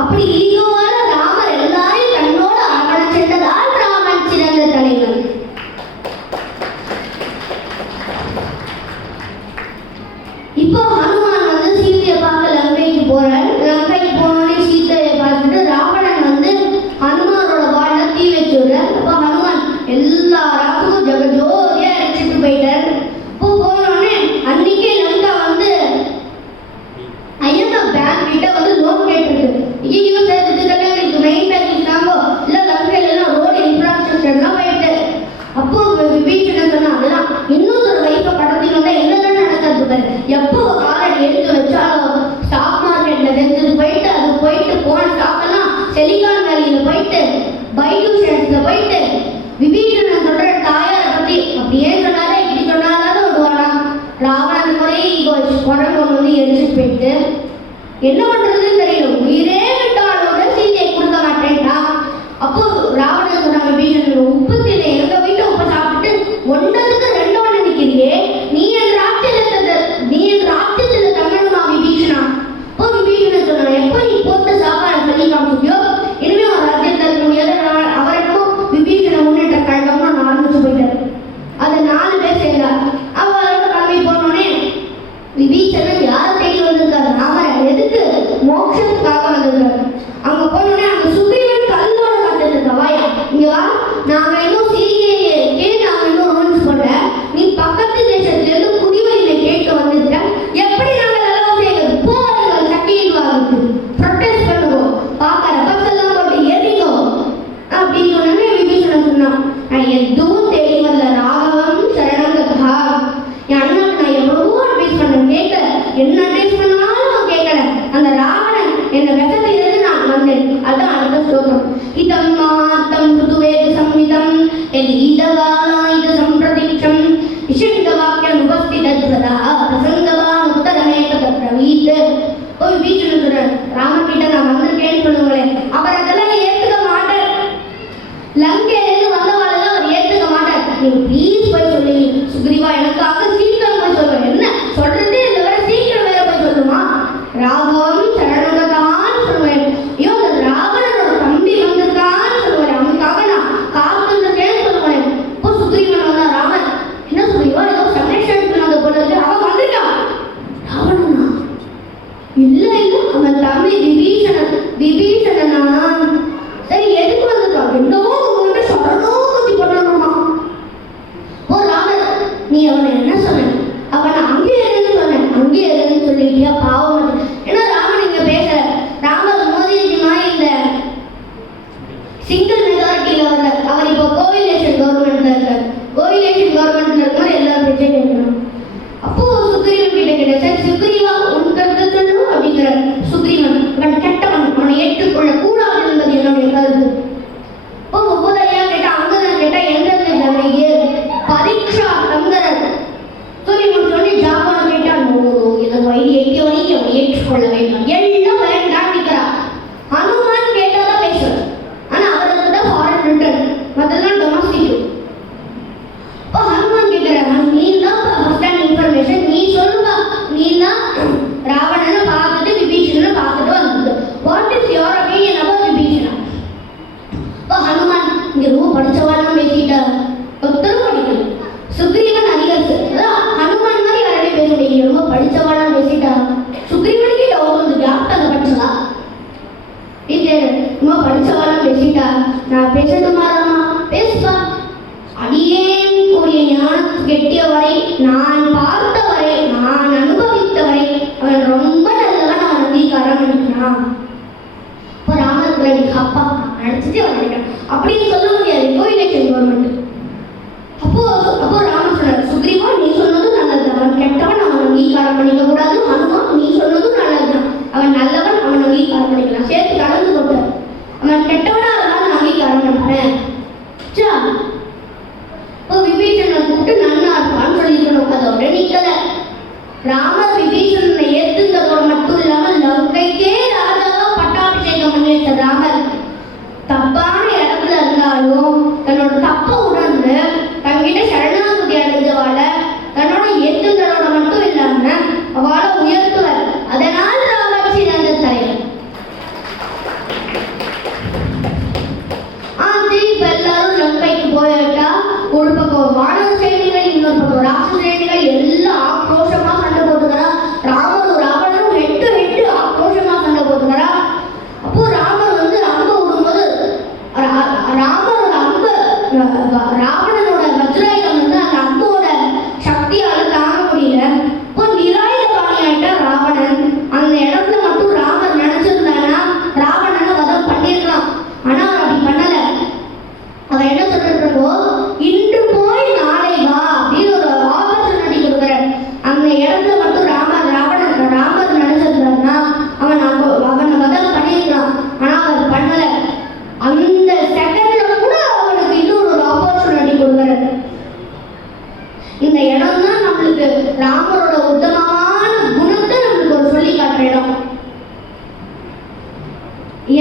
அப்படி ஈகோவால ராமர் எல்லாரையும் தன்னோட அரவணைச்சிட்டதால் ராமன் சிறந்த தலைவன். இப்போ ஹனுமான் வந்து சீதையை பார்க்க லங்கைக்கு போறார். லங்கைக்கு போனோடனே சீதையை பார்த்துட்டு ராவணன் வந்து ஹனுமானோட வாழ தீ வச்சுடுறார். அப்போ ஹனுமான் எல்லா ராத்துக்கும் ஜோதியா அடிச்சுட்டு போயிட்டார். இப்போ போனோடனே அன்னைக்கே லங்கா வந்து என்ன பண்றதுன்னு தெரியல. உயிரே விட்டாலோட சீதையை கொடுக்க மாட்டேன்டா. அப்போ ராவணன் சொன்னாங்க விபீஷணன், உப்பு தினை எங்க வீட்டை உப்பு சாப்பிட்டு ஒன்றதுக்கு ரெண்டு ஒண்ணு நிக்கிறியே, நீ என் ராட்சத்துல தமிழமா விபீஷணா? அப்போ விபீஷணன் சொன்னாங்க, எப்போ நீ போட்டு சாப்பாடு சொல்லி காமிச்சியோ இனிமே ஒரு ராஜ்யத்தில் இருக்க முடியாது. அவருக்கும் விபீஷண முன்னேற்ற கழகம்னு ஆரம்பிச்சு போயிட்டாரு. அது 4 பேர் சேர்ந்தா. அவரோட கிளம்பி போனோடனே விபீஷணன் யாரை தேடி வந்திருக்காரு? ராமரை. எதுக்கு? மோட்சத்துக்காக வந்திருக்காரு. அங்க போனோடனே அங்க சுக்ரீவன் கல்லோட காத்துட்டு இருக்க, வாயா இங்க வா, நாங்க இன்னும் சீதையே நாங்க இன்னும் ரூல்ஸ் போட, நீ பக்கத்து தேசத்துல இருந்து குடிவரியை கேட்க வந்திருக்க, எப்படி நாங்கள் எல்லாம் செய்யறது? போவார்கள் சக்தியில் வாங்க, ப்ரொடெஸ்ட் பண்ணுவோம், பாக்கிற பஸ் எல்லாம் போட்டு ஏறிக்கோ அப்படின்னு சொன்னே. விபீஷணன் சொன்னான், நான் எதுவும் தேடி வரல, ராகவம் சரணங்கதா. என் அண்ணனுக்கு நான் எவ்வளவோ அட்வைஸ் பண்ண, கேட்கல. என்ன அட்வைஸ் பண்ணாலும் அவன் கேட்கல. அந்த ராவணன் என்ன விஷத்துல இருந்து நான் வந்தேன். அதான் அடுத்த ஸ்லோகம். இதம் மாத்தம் புதுவேத சம்மிதம் இதவாலாயுத சம்பிரதிக்ஷம் விசிஷ்ட வாக்கியம் உபஸ்திதத்வதா பிரசங்கவான் உத்தரமேக பிரவீத். ஓ விபீஷணன் சொல்றார், ராமன் கிட்ட நான் வந்திருக்கேன்னு சொல்லுங்களேன். அவர் அதெல்லாம் ஏத்துக்க மாட்டார். லங்கையிலிருந்து வந்தவாளெல்லாம் அவர் ஏத்துக்க மாட்டார். நீ ப்ளீஸ் போய் சொல்லி சுக்ரீவா எனக்காக சீக்கிரம் போய் சொல்லுவேன். என்ன சொல்றது? இந்த வர சீக்கிரம் வேற போய் சொல்லுமா? ராகவம் சரணங்கதான் சொல்லுவேன். ஐயோ அந்த ராவணனோட தம்பி வந்திருக்கான்னு சொல்லுவேன், அவனுக்காக நான் காத்துருக்கேன்னு சொல்லுவேன். இப்போ சுக்ரீவன் வந்தா, ராமன் என்ன சொல்லுவா, ஏதோ சமேஷனுக்கு வந்து போல இருக்கு, அவன் வந்துட்டான். ராவணனா? இல்ல அவன் தம்பி விபீஷணனா? சரி எதுக்கு வந்திருக்கான்? என்னவோ உங்ககிட்ட சொல்லணும் குத்தி பண்ணணுமா? ஓ ராமன், நீ அவனை என்ன சொன்ன? அவனை அங்கே இருன்னு சொன்னேன். அங்கே இருன்னு சொல்லிட்டியா? பாவம். ஏன்னா ராமன் இங்க பேசல. ராமர் மோதிஜிமா இந்த சிங்கிள் மெஜாரிட்டியில வந்தார். அவர் இப்போ கோவிலேஷன் கவர்மெண்ட்ல இருக்கார். கோவிலேஷன் கவர்மெண்ட்ல இருக்கும்போது எல்லாரும் பேச்சே கேட்கணும். அப்போ சுக்ரீவன் கிட்ட கேட்ட, சரி சுக்ரீவா உன் கருத்து சொல்லு அப்படிங்கிறார். சுக்ரீவன், அவன் கெட்டவன், அவனை ஏற்றுக்கொள்ள கூடாது என்பது என்னுடைய கருத்து. இப்போ ஒவ்வொருத்தையா கேட்டா, அங்கதான் கேட்டா, எங்க பரீட்சா தங்கரன் சுக்ரீவன் சொல்லி ஜாபான கேட்டா, இதை வைத்திய வழியை ஏற்றுக்கொள்ள வேண்டும், எல்லாம் வேண்டாம் நிற்கிறா. ஹனுமான் கேட்டாதான் பேசுறார். ஆனா அவருக்கு தான் ஃபாரின் ரிட்டர்ன், அதெல்லாம் டொமஸ்டிக். இப்போ ஹனுமான் கேட்கிறாங்க, நீ தான் ஃபர்ஸ்ட் ஹேண்ட் இன்ஃபர்மேஷன், நீ சொல்லுவா. நீ தான் ராவணனை பார்த்துட்டு விபீஷணனை பார்த்துட்டு வந்தது. What is your opinion about Vibhishana? இப்போ ஹனுமான் இங்க ரொம்ப படிச்சவாள்லாம் பேசிட்டா, ஒருத்தரும் படிக்கல. சுக்ரீவன் அதிகாரி, ஹனுமான் மாதிரி யாருமே பேச முடியும், ரொம்ப படிச்சவாள்லாம் பேசிட்டா. சுக்ரீவனுக்கு டவுட் வந்து, யார்கிட்ட படிச்சதா? இது ரொம்ப படிச்சவாள்லாம் பேசிட்டா. நான் பேசட்டுமா ராமா? பேசுப்பா. அடியேன் கூறிய ஞானத்துக்கு கெட்டிய வரை, நான் பார்த்த வரை, நான் அனுபவித்த வரை அவன் ரொம்ப நல்லவன், அவன் அங்கீகாரம் பண்ணிக்கிறான். இப்போ ராமர் அப்பா நினைச்சிட்டு அவன் நினைக்கிறான் அப்படின்னு சொல்ல முடியாது கோவிலேஷன் கவர்மெண்ட். அப்போ ராமர் சொன்னார், சுக்ரீவா நீ சொன்னதும் நல்லது, அவன் கெட்டவன், அவன் அங்கீகாரம் பண்ணிக்க கூடாது. ஹனுமான் நீ சொன்னதும் நல்லதுதான், அவன் நல்லவன், அவன் அங்கீகாரம் பண்ணிக்கலாம். சேர்த்து கலந்து போட்டார். அவன் கெட்டவனா இருந்தாலும் நான் அங்கீகாரம் பண்றேன். இப்போ விபீஷணனை கூப்பிட்டு நன்னா இருப்பான்னு சொல்லிக்கணும். அதோட நிக்கல. ராமர் விபீஷணனை ஏத்துக்கிறதோட மட்டும் இல்லாம லங்கைக்கே ராஜாவா பட்டாபிஷேகம் பண்ணி வச்ச ராமர் தப்பான இடத்துல இருந்தாலும் தன்னோட தப்ப உணர்ந்து தங்கிட்ட சரணாகதி அடைஞ்சவாள தன்னோட ஏத்துக்கிறதோட மட்டும் இல்லாம அவளை உயர்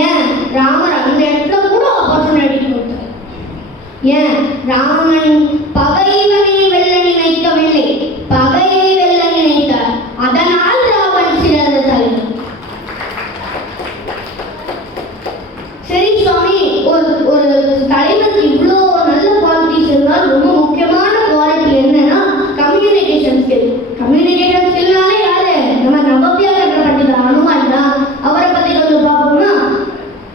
ஏன் ராமர் அந்த இடத்துல கூட ஆப்பர்ச்சுனிட்டி கொடுத்தார். ஏன் ராமன் பகைவனை வெல்ல நினைக்கவில்லை, பகையை வெல்ல நினைத்தார். அதனால் ராமன் சிறந்த தலைவர். சரி சுவாமி, ஒரு தலைவருக்கு இவ்வளோ நல்ல குவாலிட்டிஸ் இருந்தால் ரொம்ப முக்கியமான குவாலிட்டி என்னன்னா கம்யூனிகேஷன் ஸ்கில். கம்யூனிகேஷன் ஸ்கில்னாலே யாரு? நம்ம நவவியாகரண பண்டிதர் ஹனுமான் தான். அவரை பத்தி கொஞ்சம் பார்ப்போம்னா,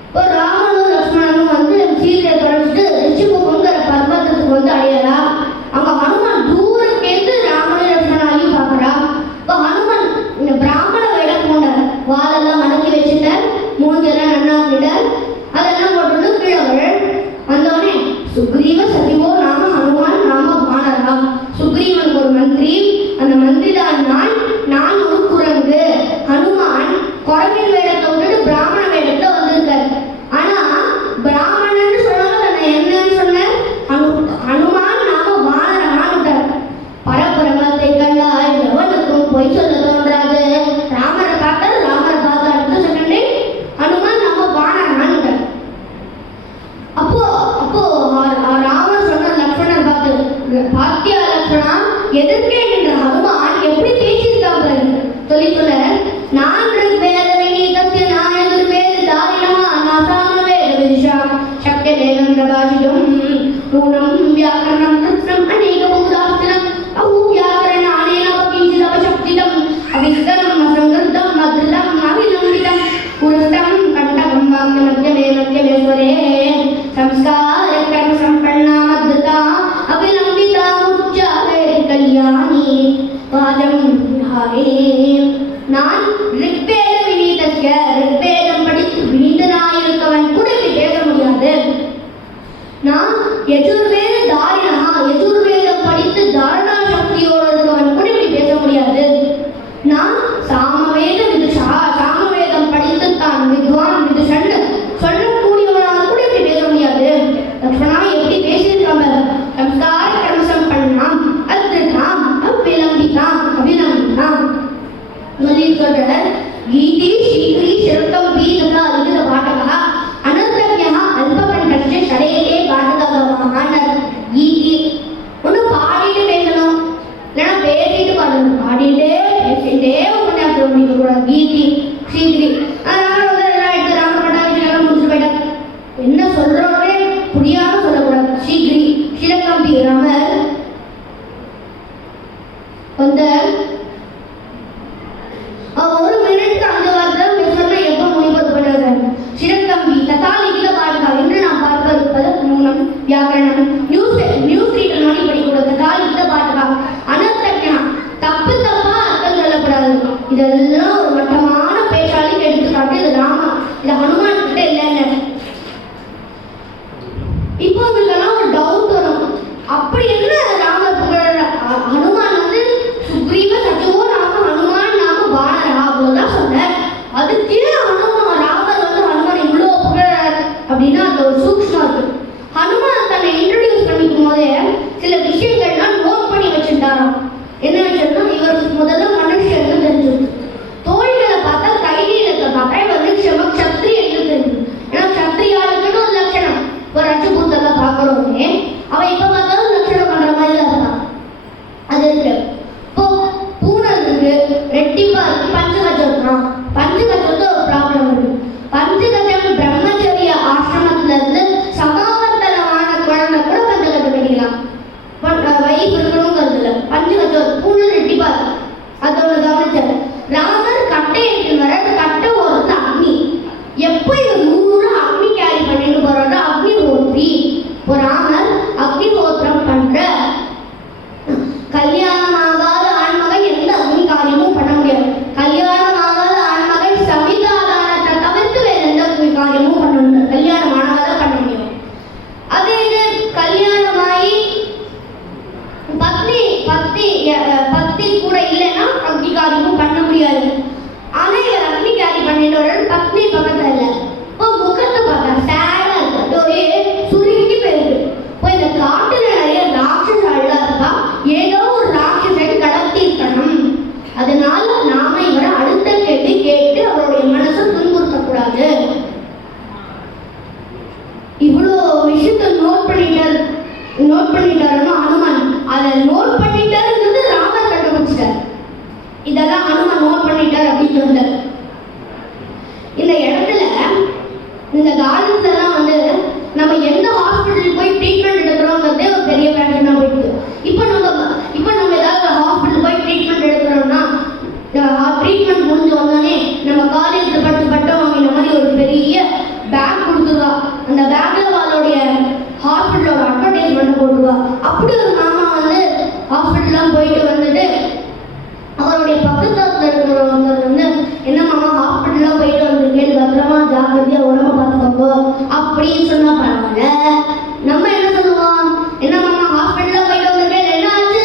இப்போ ராமனும் லக்ஷ்மணனும் வந்து சீதையை தொடச்சிட்டு ரிஷிமுகங்கிற பர்வதத்துக்கு வந்து அடையறா. அங்க ஹனுமான் தூரத்துலேருந்து ராமனையும் லக்ஷ்மணனையும் பார்க்கறா. இப்போ ஹனுமான் இந்த பிராமண வேடம் கொண்டார், வாலெல்லாம் மடக்கி வச்சுட்டார், மூஞ்செல்லாம் நன்னாக்கிட்டார், அதெல்லாம் போட்டு கீழே வந்தோடனே சுக்ரீவ சதிவோ நாம ஹனுமான் நாம வானராம். சுக்ரீவனுக்கு ஒரு மந்திரி, அந்த மந்திரி தான் நான் ஒரு குரங்கு. ஹனுமான் குரங்கின் வேடத்தை விட்டுட்டு பிராமண வேடத்தை வந்திருக்காரு. ஆனா பிராமணன்னு சொன்னாலும் நான் என்னன்னு சொன்னேன், ஹனுமான் நாம வானரான்னு. பரபரமத்தை கண்டால் எவனுக்கும் பொய் சொல்ல தோன்றாது. ராமரை பார்த்தாரு, ராமரை பார்த்த அடுத்த செகண்டே ஹனுமான் நம்ம வானரான்னு. அப்போ ராமர் சொன்ன லக்ஷ்மணன் பார்த்து, பாத்தியா லக்ஷ்மணா, எதிர்க்கே நின்ற ஹனுமான் எப்படி பேசியிருக்காங்க சொல்ல நான் வேத விநீதஸ்ய நான் எதிர்வேத தாரிணமா நாசாம வேத விதிஷா சக்ய தேவம் பிரபாஷிதம் நூனம் வியாக்கரணம் கிருஷ்ணம் அநேக பூதாஸ்திரம் அஹூ வியாக்கரண அனேன கிஞ்சித் அவசக்திதம் அவிஸ்தரம் அசங்கிருதம் மத்ரிதம் அவிலம்பிதம் புரஸ்தம் கண்டகம் வாக்ய மத்தியமே மத்தியமேஸ்வரே संस्कार कर्म संपन्ना मद्दता अविलंबिता उच्चारे कल्याणी पादम विहारे. நான் ரிக்வேத விநீதஸ்ய, ரிக்வேதம் படித்து விநீதனாயிருக்கவன் கூட பேச முடியாது. நான் யஜுர்வேத தாரிணா, யஜுர்வேதம் படித்து தாரணா சக்தியோடு இருக்கவன் கூட இப்படி பேச முடியாது. நான் சாமவேத விதுஷா, சாமவேதம் படித்து தான் வித்வான் விதுஷன் சொல்லக்கூடியவனால கூட இப்படி பேச முடியாது. லக்ஷ்மணா எப்படி பேசியிருக்காங்க? சம்ஸ்கார கர்மசம் பண்ணாம் அத்ருதாம் அவிலம்பிதாம் அவிலம்பிதாம் சொல்லி சொல்ற கீதி ஸ்ரீகிரி சிரத்தம் பீதா லிகித பாட்டகா அனர்த்தக்யா அல்பகண்டஸ்ய ஷரேதே பாட்டகமானர். கீதி ஒன்று பாடிட்டு பேசணும், இல்லைன்னா பேசிட்டு பாடணும். பாடிட்டே பேசிட்டே உபன்யாசம் பண்ணிக்க கூடாது. கீதி ஸ்ரீகிரி என்ன சொல்றோமே புரியாம சொல்லக்கூடாது. ஸ்ரீகிரி ஸ்ரீரங்கம்பி ராமர் வந்து ஒரு மினிட்டுக்கு 5 வார்த்தை பேசணும்னா எப்ப முடிவு பண்ணுறது? ஸ்ரீரங்கம்பி தத்தாலிகித பாடகா என்று நாம் பார்க்க இருப்பது மூலம் வியாக்கரணம். நியூஸ் ரீடர் மாதிரி படிக்கூடாது. தத்தாலிகித பாடகா அனர்த்தக்யா, தப்பு தப்பா அர்த்தம் சொல்லக்கூடாது. இதெல்லாம் ஒரு மட்டமான பேச்சாளிக்கு எடுத்துக்காட்டு. இது ராமா, இது ஹனுமான் கிட்ட இல்லைன்னு. இப்போ இதுக்கெல்லாம் ஒரு டவுட் வரும், அப்படி என்ன ராமர் புகழ? ஹனுமான் வந்து சுக்ரீவ சஜுவோ நாம ஹனுமான் நாம வானரா அவ்வளோதான் சொன்னார். அதுக்கே ராமர் வந்து ஹனுமான் இவ்வளோ புகழார் அப்படின்னா அது ஒரு சூக்ஷ்மா இருக்கு. ஹனுமான் தன்னை இன்ட்ரோடியூஸ் பண்ணிக்கும் போதே சில விஷயங்கள்லாம் நோட் பண்ணி வச்சுட்டாராம். என்ன விஷயம்னா, இவர் முதல்ல மனுஷன் தெரிஞ்சிருக்கு, தோள்களை பார்த்தா தைரியத்தை பார்த்தா இவர் நிச்சயமா சத்திரி என்று தெரிஞ்சு. ஏன்னா சத்திரியாளுக்குன்னு ஒரு லட்சணம். ஒரு ரஜபூத்தெல்லாம் பார்க்கறோமே, அவன் இப்ப பார்த்தாலும் லட்சணம் பண்ற மாதிரி தான் இருக்கான். அது இருக்கு. இப்போ பூனல் இருக்கு, ரெட்டிப்பா இருக்கு, பஞ்சகஜம் இருக்கான். பஞ்சகஜம் வந்து நம்ம காலேஜில் படிச்சு பட்டம் வாங்கின மாதிரி ஒரு பெரிய பேக் கொடுத்துருவா. அந்த பேக்ல அவளுடைய ஹாஸ்பிட்டலோட அட்வர்டைஸ்மெண்ட் போட்டுருவா. அப்படி ஒரு மாமா வந்து ஹாஸ்பிட்டல்லாம் போயிட்டு வந்துட்டு அவருடைய பக்கத்துல இருக்கிறவங்க வந்து என்ன மாமா ஹாஸ்பிட்டல்லாம் போயிட்டு வந்திருக்கேன், பத்திரமா ஜாக்கிரதையா உடம்ப பார்த்துக்கோங்க அப்படின்னு சொன்னா பரவாயில்ல. நம்ம என்ன சொல்லுவோம், என்ன மாமா ஹாஸ்பிட்டல்லாம் போயிட்டு வந்திருக்கேன் என்ன ஆச்சு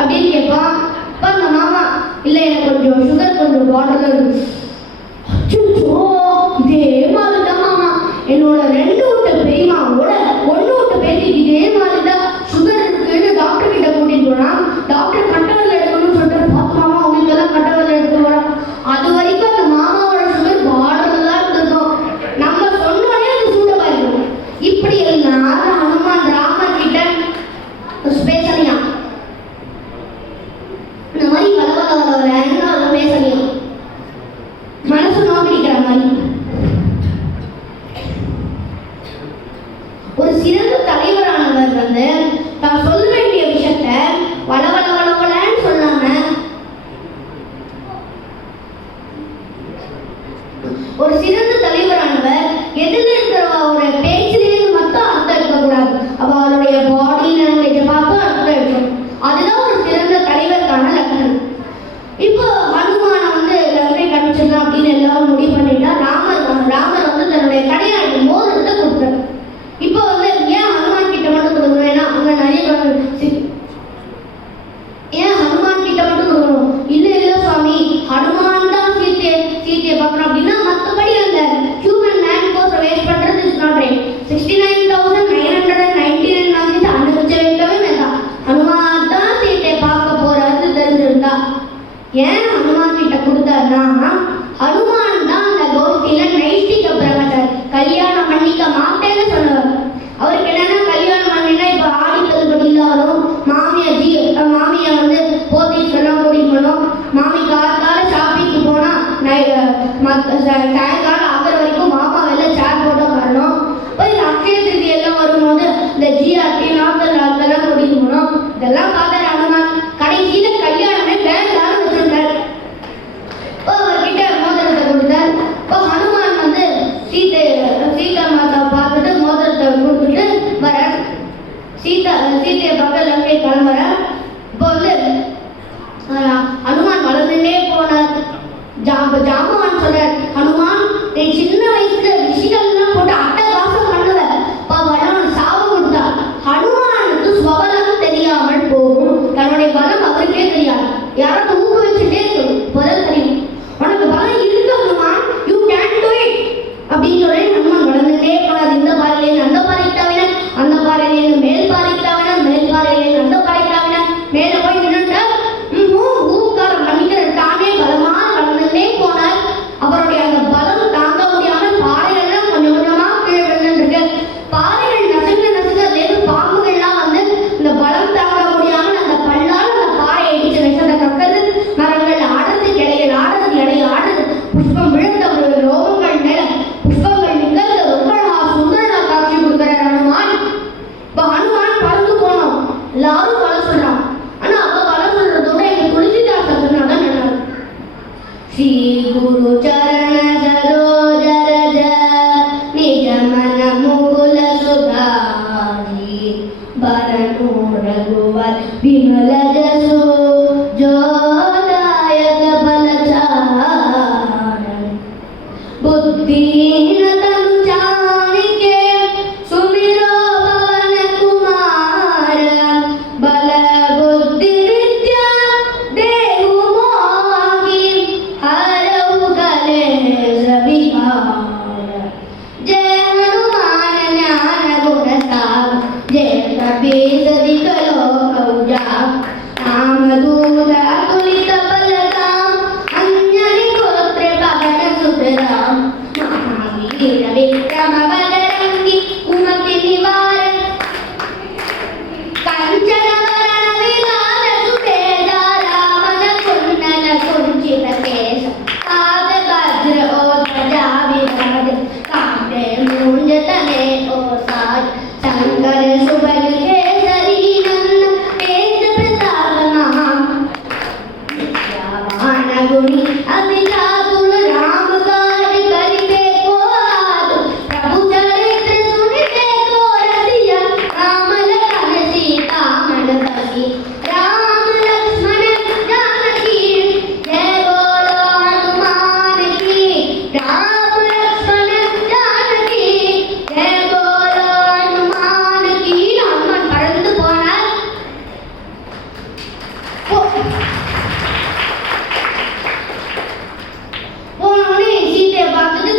அப்படின்னு கேட்பான். அப்ப அந்த மாமா இல்ல எனக்கு கொஞ்சம் சுகர் கொஞ்சம் பாட்டில் இருக்கு. இதே மாதிரி தான் மாமா என்னோட 2 வீட்டு பெரியமாவோட 1 வீட்டு பேருக்கு இதே மாதிரி தான் சுகர் இருக்குன்னு டாக்டர் கிட்ட கூட்டிட்டு போனா டாக்டர் கட்டவரில் எடுக்கணும்னு சொல்லிட்டு பார்த்து மாமா உங்களுக்கு எல்லாம் கட்டவரில் எடுத்து போறான். அது வரைக்கும் அந்த மாமாவோட சுகர் பாட்டில் தான் இருந்திருக்கும். நம்ம சொன்னோடனே அது சூடமா இருக்கும். இப்படி எல்லாம் ஹனுமான் ராமர் கிட்ட பேசலையா, இந்த மாதிரி வளவளவளன்னு பேசலையா, மனசு நோக்கிக்கிற மாதிரி. ஒரு சிறந்த தலைவரானவர் வந்து தான் சொல்ல வேண்டிய விஷயத்த வளவளவளன்னு சொல்லாம ஒரு சிறந்த தலைவரானவர் எதில் இருக்கிறவரோட பேச்சிலிருந்து மட்டும் அர்த்தம் இருக்கக்கூடாது, அவருடைய பாடி லாங்குவேஜை பார்த்து அர்த்தம் இருக்கணும். அதுதான் ஒரு சிறந்த தலைவருக்கான லட்சணம். இப்போ ஹனுமான வந்து லங்கை கணிச்சிடலாம் அப்படின்னு எல்லாரும் முடிவு பண்ணிட்டா ராமர் வந்து தன்னுடைய கடையாடி மோதிரத்தை கொடுத்தாரு. இப்போ வந்து ஏன் ஹனுமான் கிட்ட மட்டும் கொடுக்கணும், ஏன்னா அங்க நிறைய ஏன் ஹனுமான் கிட்ட மட்டும் கொடுக்கணும், இல்ல சுவாமி ஹனுமான் தான் சீத்தையை பார்க்கணும் அப்படின்னா மற்றபடி அந்த ஹியூமன் மேன் ஃபோர்ஸ் வேஸ்ட் பண்றது இஸ் நாட் ரைட். 69,999 வாங்கி அனுப்பிச்சு வைக்கவே வேண்டாம். ஹனுமான் தான் சீத்தையை பார்க்க போறாரு தெரிஞ்சிருந்தா ஏன் ஹனுமான் கிட்ட கொடுத்தாருன்னா ஹனுமான் தான் அந்த கோஷ்டியில நைஷ்டிக பிரம்மச்சாரி, கல்யாணம் பண்ணிக்க மாட்டேன்னு சொன்னவர். அவருக்கு என்னன்னா கல்யாணம் பண்ணினா இப்ப ஆடி தள்ளுபடியில வரும், மாமியை வந்து போத்தீஸ்வரம் கூட்டிட்டு போனோம், மாமி காலத்தால ஷாப்பிங்க்கு போனா சாயங்காலம் ஆகிற வரைக்கும் மாமா வெளில சேர் போட்டு வரணும். இந்த அக்ஷய திருதி எல்லாம் வரும்போது இந்த ஜிஆர்டி நாத்தல் அதெல்லாம் கூட்டிட்டு போனோம். இதெல்லாம் பார்த்தாரு ஹனுமான். கடைசியில கல்யாணமே வேண்டாம்னு வச்சிருந்தாரு. அவர்கிட்ட மோதிரத்தை கொடுத்தார். இப்போ ஹனுமான் வந்து சீதா மாதா பார்த்துட்டு மோதிரத்தை கொடுத்துட்டு வர சீதையை பார்க்க லங்கை கிளம்புற. இப்போ வந்து ஹனுமான் வளர்ந்துட்டே போனார். ஜாம்பவான் சொல்றார், ஹனுமான் நீ சின்ன வயசுல ரிஷிகள்லாம் போட்டு அட்டகாசம் பண்ணுவ, வளம் சாபம் கொடுத்தா. ஹனுமானுக்கு ஸ்வபலம் தெரியாமல் போகும், தன்னுடைய பலம் அவருக்கே தெரியாது. யாராவது ஊக்க வச்சுட்டே இருக்கும் முதல் தெரியும் உனக்கு பலம் இருக்கு Hanuman, you can to it அப்படின்னு சொல்லி ஹனுமான் வளர்ந்துட்டே போனார். இந்த பாறையிலேருந்து அந்த பாறைக்கு தாவின, அந்த பாறையிலேருந்து மேல் பாறைக்கு தாவின, மேல் பாறையிலேருந்து அந்த பாறைக்கு தாவின, மேல போய் நின்றுட்டார். ஊக்காரம் பண்ணிக்கிற தானே பலமாக வளர்ந்துட்டே போனார். அவருடைய அந்த பலம் தாங்க முடியாமல் பாறைகள்லாம் கொஞ்சம் கொஞ்சமா கீழே விழுந்துருக்கு. பாறைகள் நசுங்க அதுலேருந்து பாம்புகள்லாம் வந்து இந்த பலம் தாங்க முடியாமல் அந்த பல்லால் அந்த பாறையை இடிச்சு வச்சதை கக்கது, மரங்கள் ஆடுறது, கிளைகள் ஆடுறது, இலை ஆடுறது, புஷ்பம் விழுந்த ஒரு ரோகங்கள் மேல புஷ்பங்கள் நிகழ்ந்து ரொம்ப சுந்தரனா காட்சி கொடுக்கிறார் ஹனுமான். இப்ப ஹனுமான் பறந்து போனோம், எல்லாரும் பல சொல்றான். ஆனா அவ பல சொல்றதோட எங்க துளசிதாசன் சொன்னாதான் நல்லா ஸ்ரீ குரு சரண சரோஜ ரஜ நிஜ மன முகுல சுதாரி பரனு ரகுவர் விமல ஜசு ஜோதாயக பலச்சாரண बुद्धिहीन तनु जानिके सुमिरो पवन कुमार बल बुद्धि विद्या देहु मोहि हरहु कलेश विकार जय हनुमान ज्ञान गुण सागर जय कपीस दिख लोक उजागर नाम दूत अतुलित बलधाम अंजनी गोत्र पवन सुत राम महावीर विक्रम बजरंगी कुमति निवारण कंचन वरण विलास सुतेजा रामन कुंडल कुंचित केश पाद वज्र और ध्वजा विराज कांधे मूंज तने और साज शंकर सुबल केसरी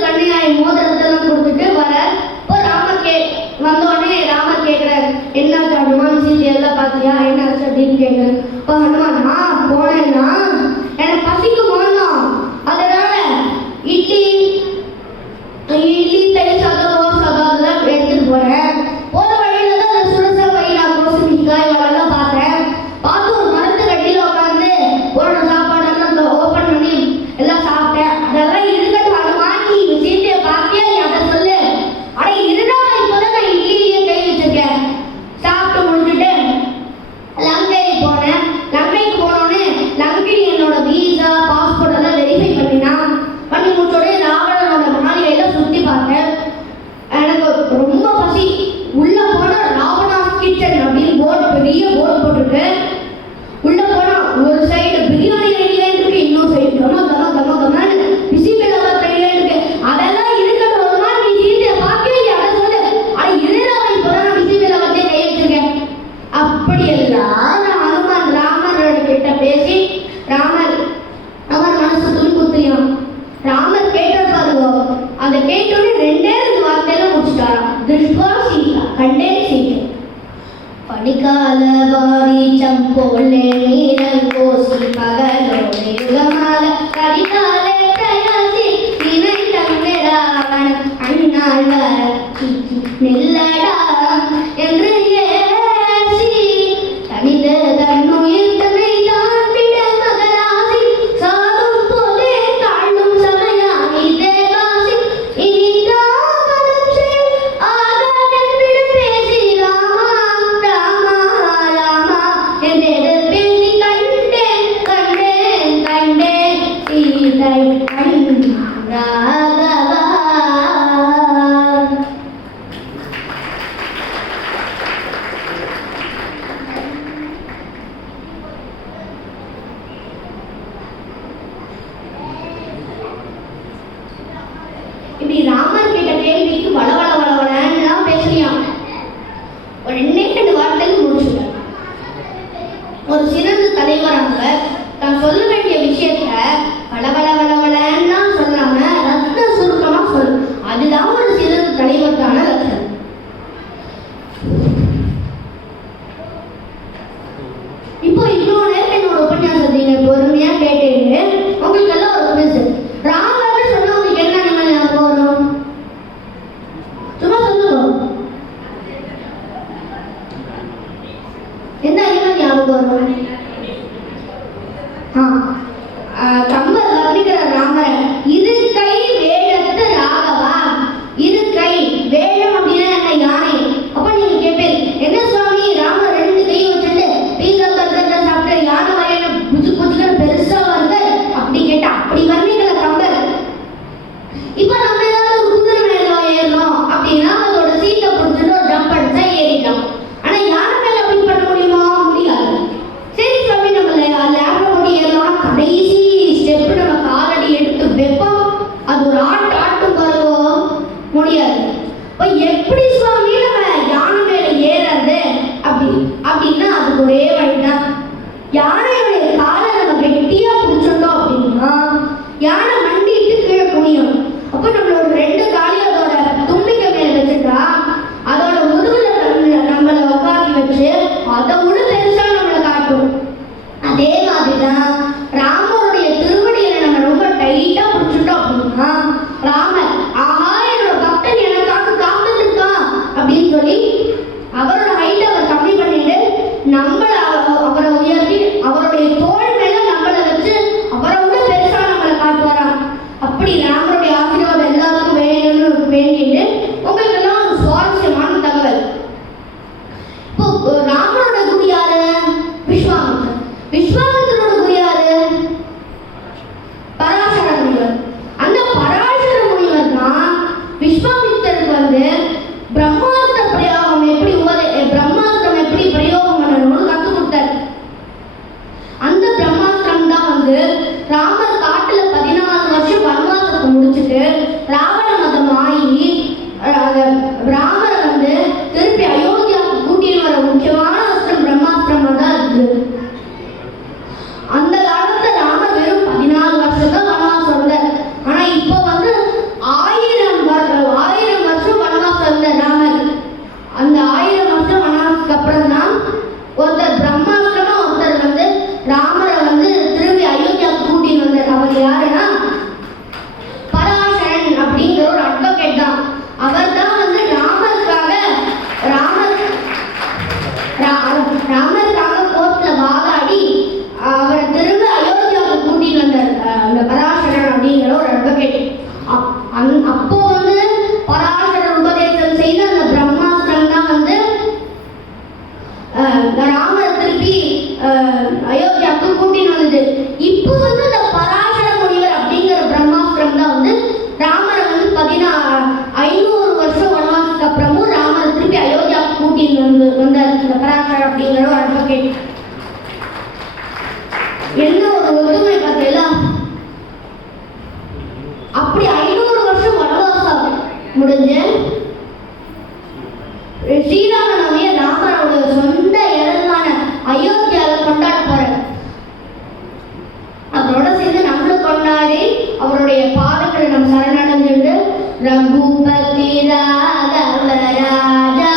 கண்ணியாய் மோதிரத்தெல்லாம் கொடுத்துட்டு வர இப்போ வந்தோடனே ராமர் கேட்குறாரு, என்னாச்சு ஹனுமான், சீதை எல்லாம் பார்த்தியா, என்னாச்சு அப்படின்னு கேட்குறேன். இப்போ ஹனுமான், போனேன்னா எனக்கு பசிக்கு போனோம், அதனால இட்லி தயிர் சாதம் மோர் சாதம் அதெல்லாம் எடுத்துட்டு போறேன். போற வழியில தான் அந்த சுரச பயிரா கோசுமிக்காய் அதெல்லாம் பார்த்தேன். பார்த்து ஒரு மரத்து கட்டியில உட்காந்து போன சாப்பாடெல்லாம் ஓப்பன் பண்ணி எல்லாம் சாப்பிட்டேன். அதெல்லாம் இருக்கட்டும் ஹனுமான், நீ சீதையை பார்த்தியா, நீ அதை சொல்லு. அட இருடா, இப்போதான் நான் இட்லியே கை வச்சிருக்கேன். சாப்பிட்டு முடிச்சுட்டு லங்கைக்கு போனேன். லங்கைக்கு போனோடனே லங்கை என்னோட வீசா பாஸ்போர்ட் எல்லாம் வெரிஃபை பண்ணி முடிச்சோடனே ராவணனோட மாளிகையில சுத்தி பார்த்தேன். எனக்கு ரொம்ப பசி. உள்ள போனா ராவணா கிச்சன் அப்படின்னு பெரிய போர்டு போட்டுருக்கு. உள்ள போனா ஒரு சைடு பிரியாணி ரெடியா இருக்கு, இன்னொரு சைடு கமன்னு பிசிபெலவா ரெடியா இருக்கு. அதெல்லாம் இருக்கட்டும் ஹனுமான், நீ சீதையை பார்க்கவே இல்லையா, அதை சொல்லு. அட இருடா, இப்பதான் நான் பிசிபெலவத்தே கை வச்சிருக்கேன். அப்படியெல்லாம் ஹனுமான் ராமரோட கிட்ட பேசி அவர் மனசு துன்புத்திரியான். ராமர் கேட்டார் பாருங்க, அதை கேட்டோடனே 2 வார்த்தையில முடிச்சுட்டாராம். திருஷ்வா சீதா, கண்டேன் சீதை. படிக்கால வாரீச்சம் போலே மீரல் கோசி பகலோட யுகமால கடிகாலே தயாசி தினை தந்தை ராவண அண்ணாள் வர நெல்லடா என்று ஏசி தனித தன்னுயிர் தன்னை தான் விட மகராசி சாகும் போதே தாழும் சமயாமி தேவாசி இனிதாவதும் செய் ஆகாதென்றிடு பேசி ராமா ராமா ராமா என்றெடு பேசி கண்டேன் சீதை ராகவா. இப்படி ராமர் கேட்ட கேள்விக்கு வளவளன்னு பேசுறியாம். ஒரு 2 வார்த்தையில் முடிச்சுட்டார். ஒரு சிறந்த தலைவராக தான் சொல்ல வேண்டிய விஷயத்த வளவளன்னு சொல்லாம ரத்ன சுருக்கமா சொல்லு. அதுதான் ஒரு சிறந்த தலைவருக்கான லட்சணம். இப்போ இவ்வளவு நேரம் என்னோட உபன்யாசத்தை நீங்க பொறுமையா கேட்டீங்க. உங்களுக்கு எல்லாம் ஒரு குவிஸ். ராமர்னு சொன்னா உங்களுக்கு என்ன அனிமல் ஞாபகம் வரும்? சும்மா சொல்லுங்க. எந்த அனிமல் ஞாபகம் வரும்? கம்பர் வர்ணிக்கிற ராமரை இருக்கை வேழத்து ராகவா. இருக்கை வேழம் அப்படின்னா என்ன? யானை. அப்ப நீங்க கேட்பேன், என்ன சுவாமி ராமர் 2 கை வச்சுட்டு பீஸா பர்கர் சாப்பிட்டு யானை வரையான புதுக்கு பெருசா வருது அப்படி கேட்டா அப்படி வர்ணிக்கல கம்பர். இப்ப நம்ம ஏதாவது ஒரு குதிரை மேல ஏறணும் அப்படின்னா அதோட சீட்டை பிடிச்சிட்டு ஒரு ஜம்ப் அடிச்சா ஏறிடலாம். ஆனா யானை மேல அப்படி பண்ண முடியுமா? முடியாது. சரி சுவாமி, நம்ம லேப்ல போட்டு ஏறலாம், கடைசி ஸ்டெப் நம்ம காலடி எடுத்து வைப்போம், அது ஒரு ஆட்டும் பாருங்க, முடியாது. இப்போ எப்படி சுவாமி நம்ம யானை மேல ஏறது அப்படின்னா அதுக்கு ஒரே வழிதான். யானையுடைய காலை நம்ம கெட்டியா பிடிச்சிட்டோம் அப்படின்னா யானை மண்டிட்டு கீழே குனியும். அப்போ நம்மளோட 2 காலையும் அதோட தும்பிக்கை மேல வச்சுட்டா அதோட முதுகுல நம்மளை உட்காந்து வச்சு அதை விட பெருசா நம்மளை காட்டும். அதே மாதிரிதான் ராமருடைய திருவடியில நம்ம ரொம்ப டைட்டா பிடிச்சிட்டோம் அப்படின்னா ராமர் ஆஹா என்னோட பக்தன் எனக்காக காத்துட்டு இருக்கான் அப்படின்னு சொல்லி அவரோட ஹைட் அவர் கம்மி பண்ணிட்டு அவரை உயர்த்தி அவருடைய தோள் மேல நம்மளை வச்சு அவரை விட பெருசா நம்மளை காட்டுவாராம். அப்படி ராமருடைய அப்படி 500 வருஷம் வனவாசம் முடிஞ்சு ஸ்ரீராம நவமியை ராமரோட சொந்த இடமான அயோத்தியால கொண்டாட போறார். அவரோட சேர்ந்து நம்மளும் கொண்டாடி அவருடைய பாதங்களை நம்ம சரணடைஞ்சுட்டு ரகுபதி ராகவ ராஜா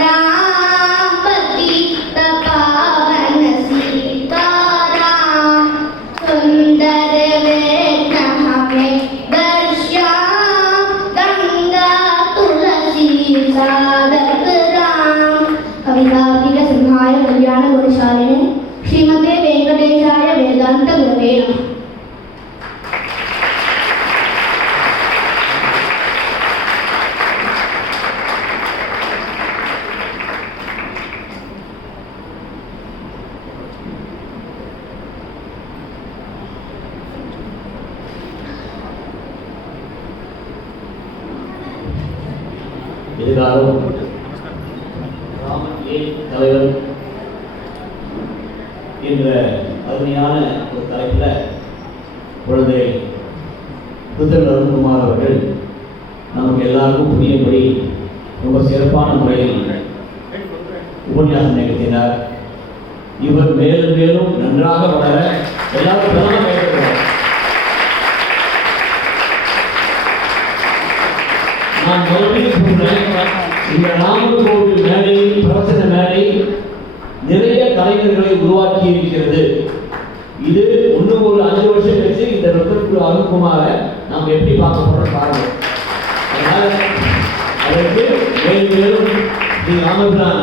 ராம்பதி தபாவன சீதாராம் சுந்தர வேத்னஹமே தர்ஷ்யாம் கங்கா துளசி சாதக் ராம். கவிதார்க்கிக சிம்ஹாய கல்யாண குணசாலினே ஸ்ரீமதே வெங்கடேஷாய வேதாந்த குரவே நமः. எதிர்காலம் தலைவர் என்ற அருமையான ஒரு தலைப்பில் குழந்தை புத்தர் அருண்குமார் அவர்கள் நமக்கு எல்லாருக்கும் புரியும்படி ரொம்ப சிறப்பான முறையில் உபன்யாசம் நிகழ்த்தினார். இவர் மேலும் மேலும் நன்றாக வளர எல்லாரும் பிரதம கேட்கிறார். நான் முதலில் சொல்றேன், இந்த ராமர் கோவில் மேடை, பிரவச்சன மேடை நிறைய கலைஞர்களை உருவாக்கி இருக்கிறது. இது இன்னும் ஒரு 5 வருஷம் கழிச்சு இந்த டாக்டர் அருண்குமாரை நாம் எப்படி பார்க்க போறோம் பாருங்க. அதனால அதற்கு மேலும் மேலும் ஸ்ரீ ராமபிரான்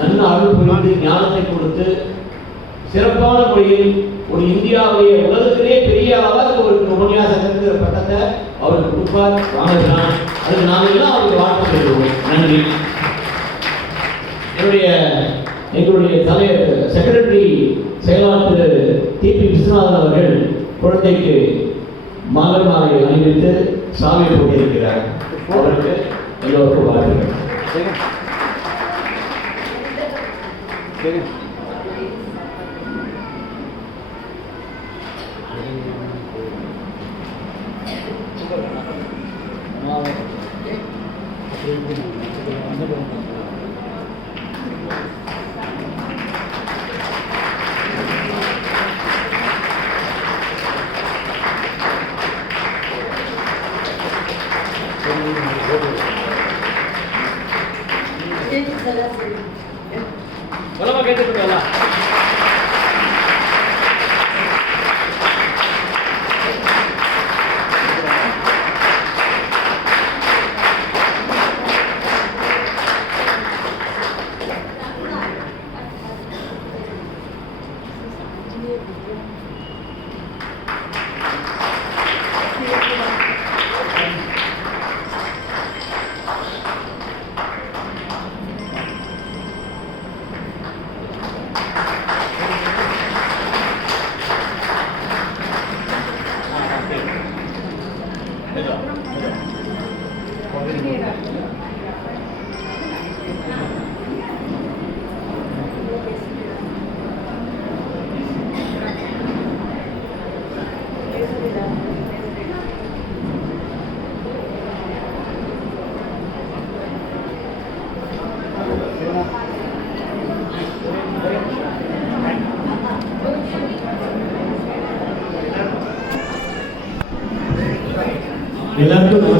நல்ல அருள் புரிந்து ஞானத்தை கொடுத்து சிறப்பான முறையில் ஒரு இந்தியாவுடைய உலகத்திலே பெரிய அளவில் ஒரு உபன்யாசகர் பட்டத்தை அவருக்கு கொடுப்பார் ராமபிரான். அதுக்கு நாங்கள் எல்லாம் அவருக்கு வாழ்த்து சொல்லுவோம். நன்றி. எங்களுடைய செக்ரட்டரி செயலாளர் திரு டிபி விஸ்வநாதன் அவர்கள் குழந்தைக்கு மலர் மாலை அணிவித்து சாமி போட்டிருக்கிறார். அவருக்கு எல்லோருக்கும் வாழ்த்துக்கள். எல்லாருக்கும்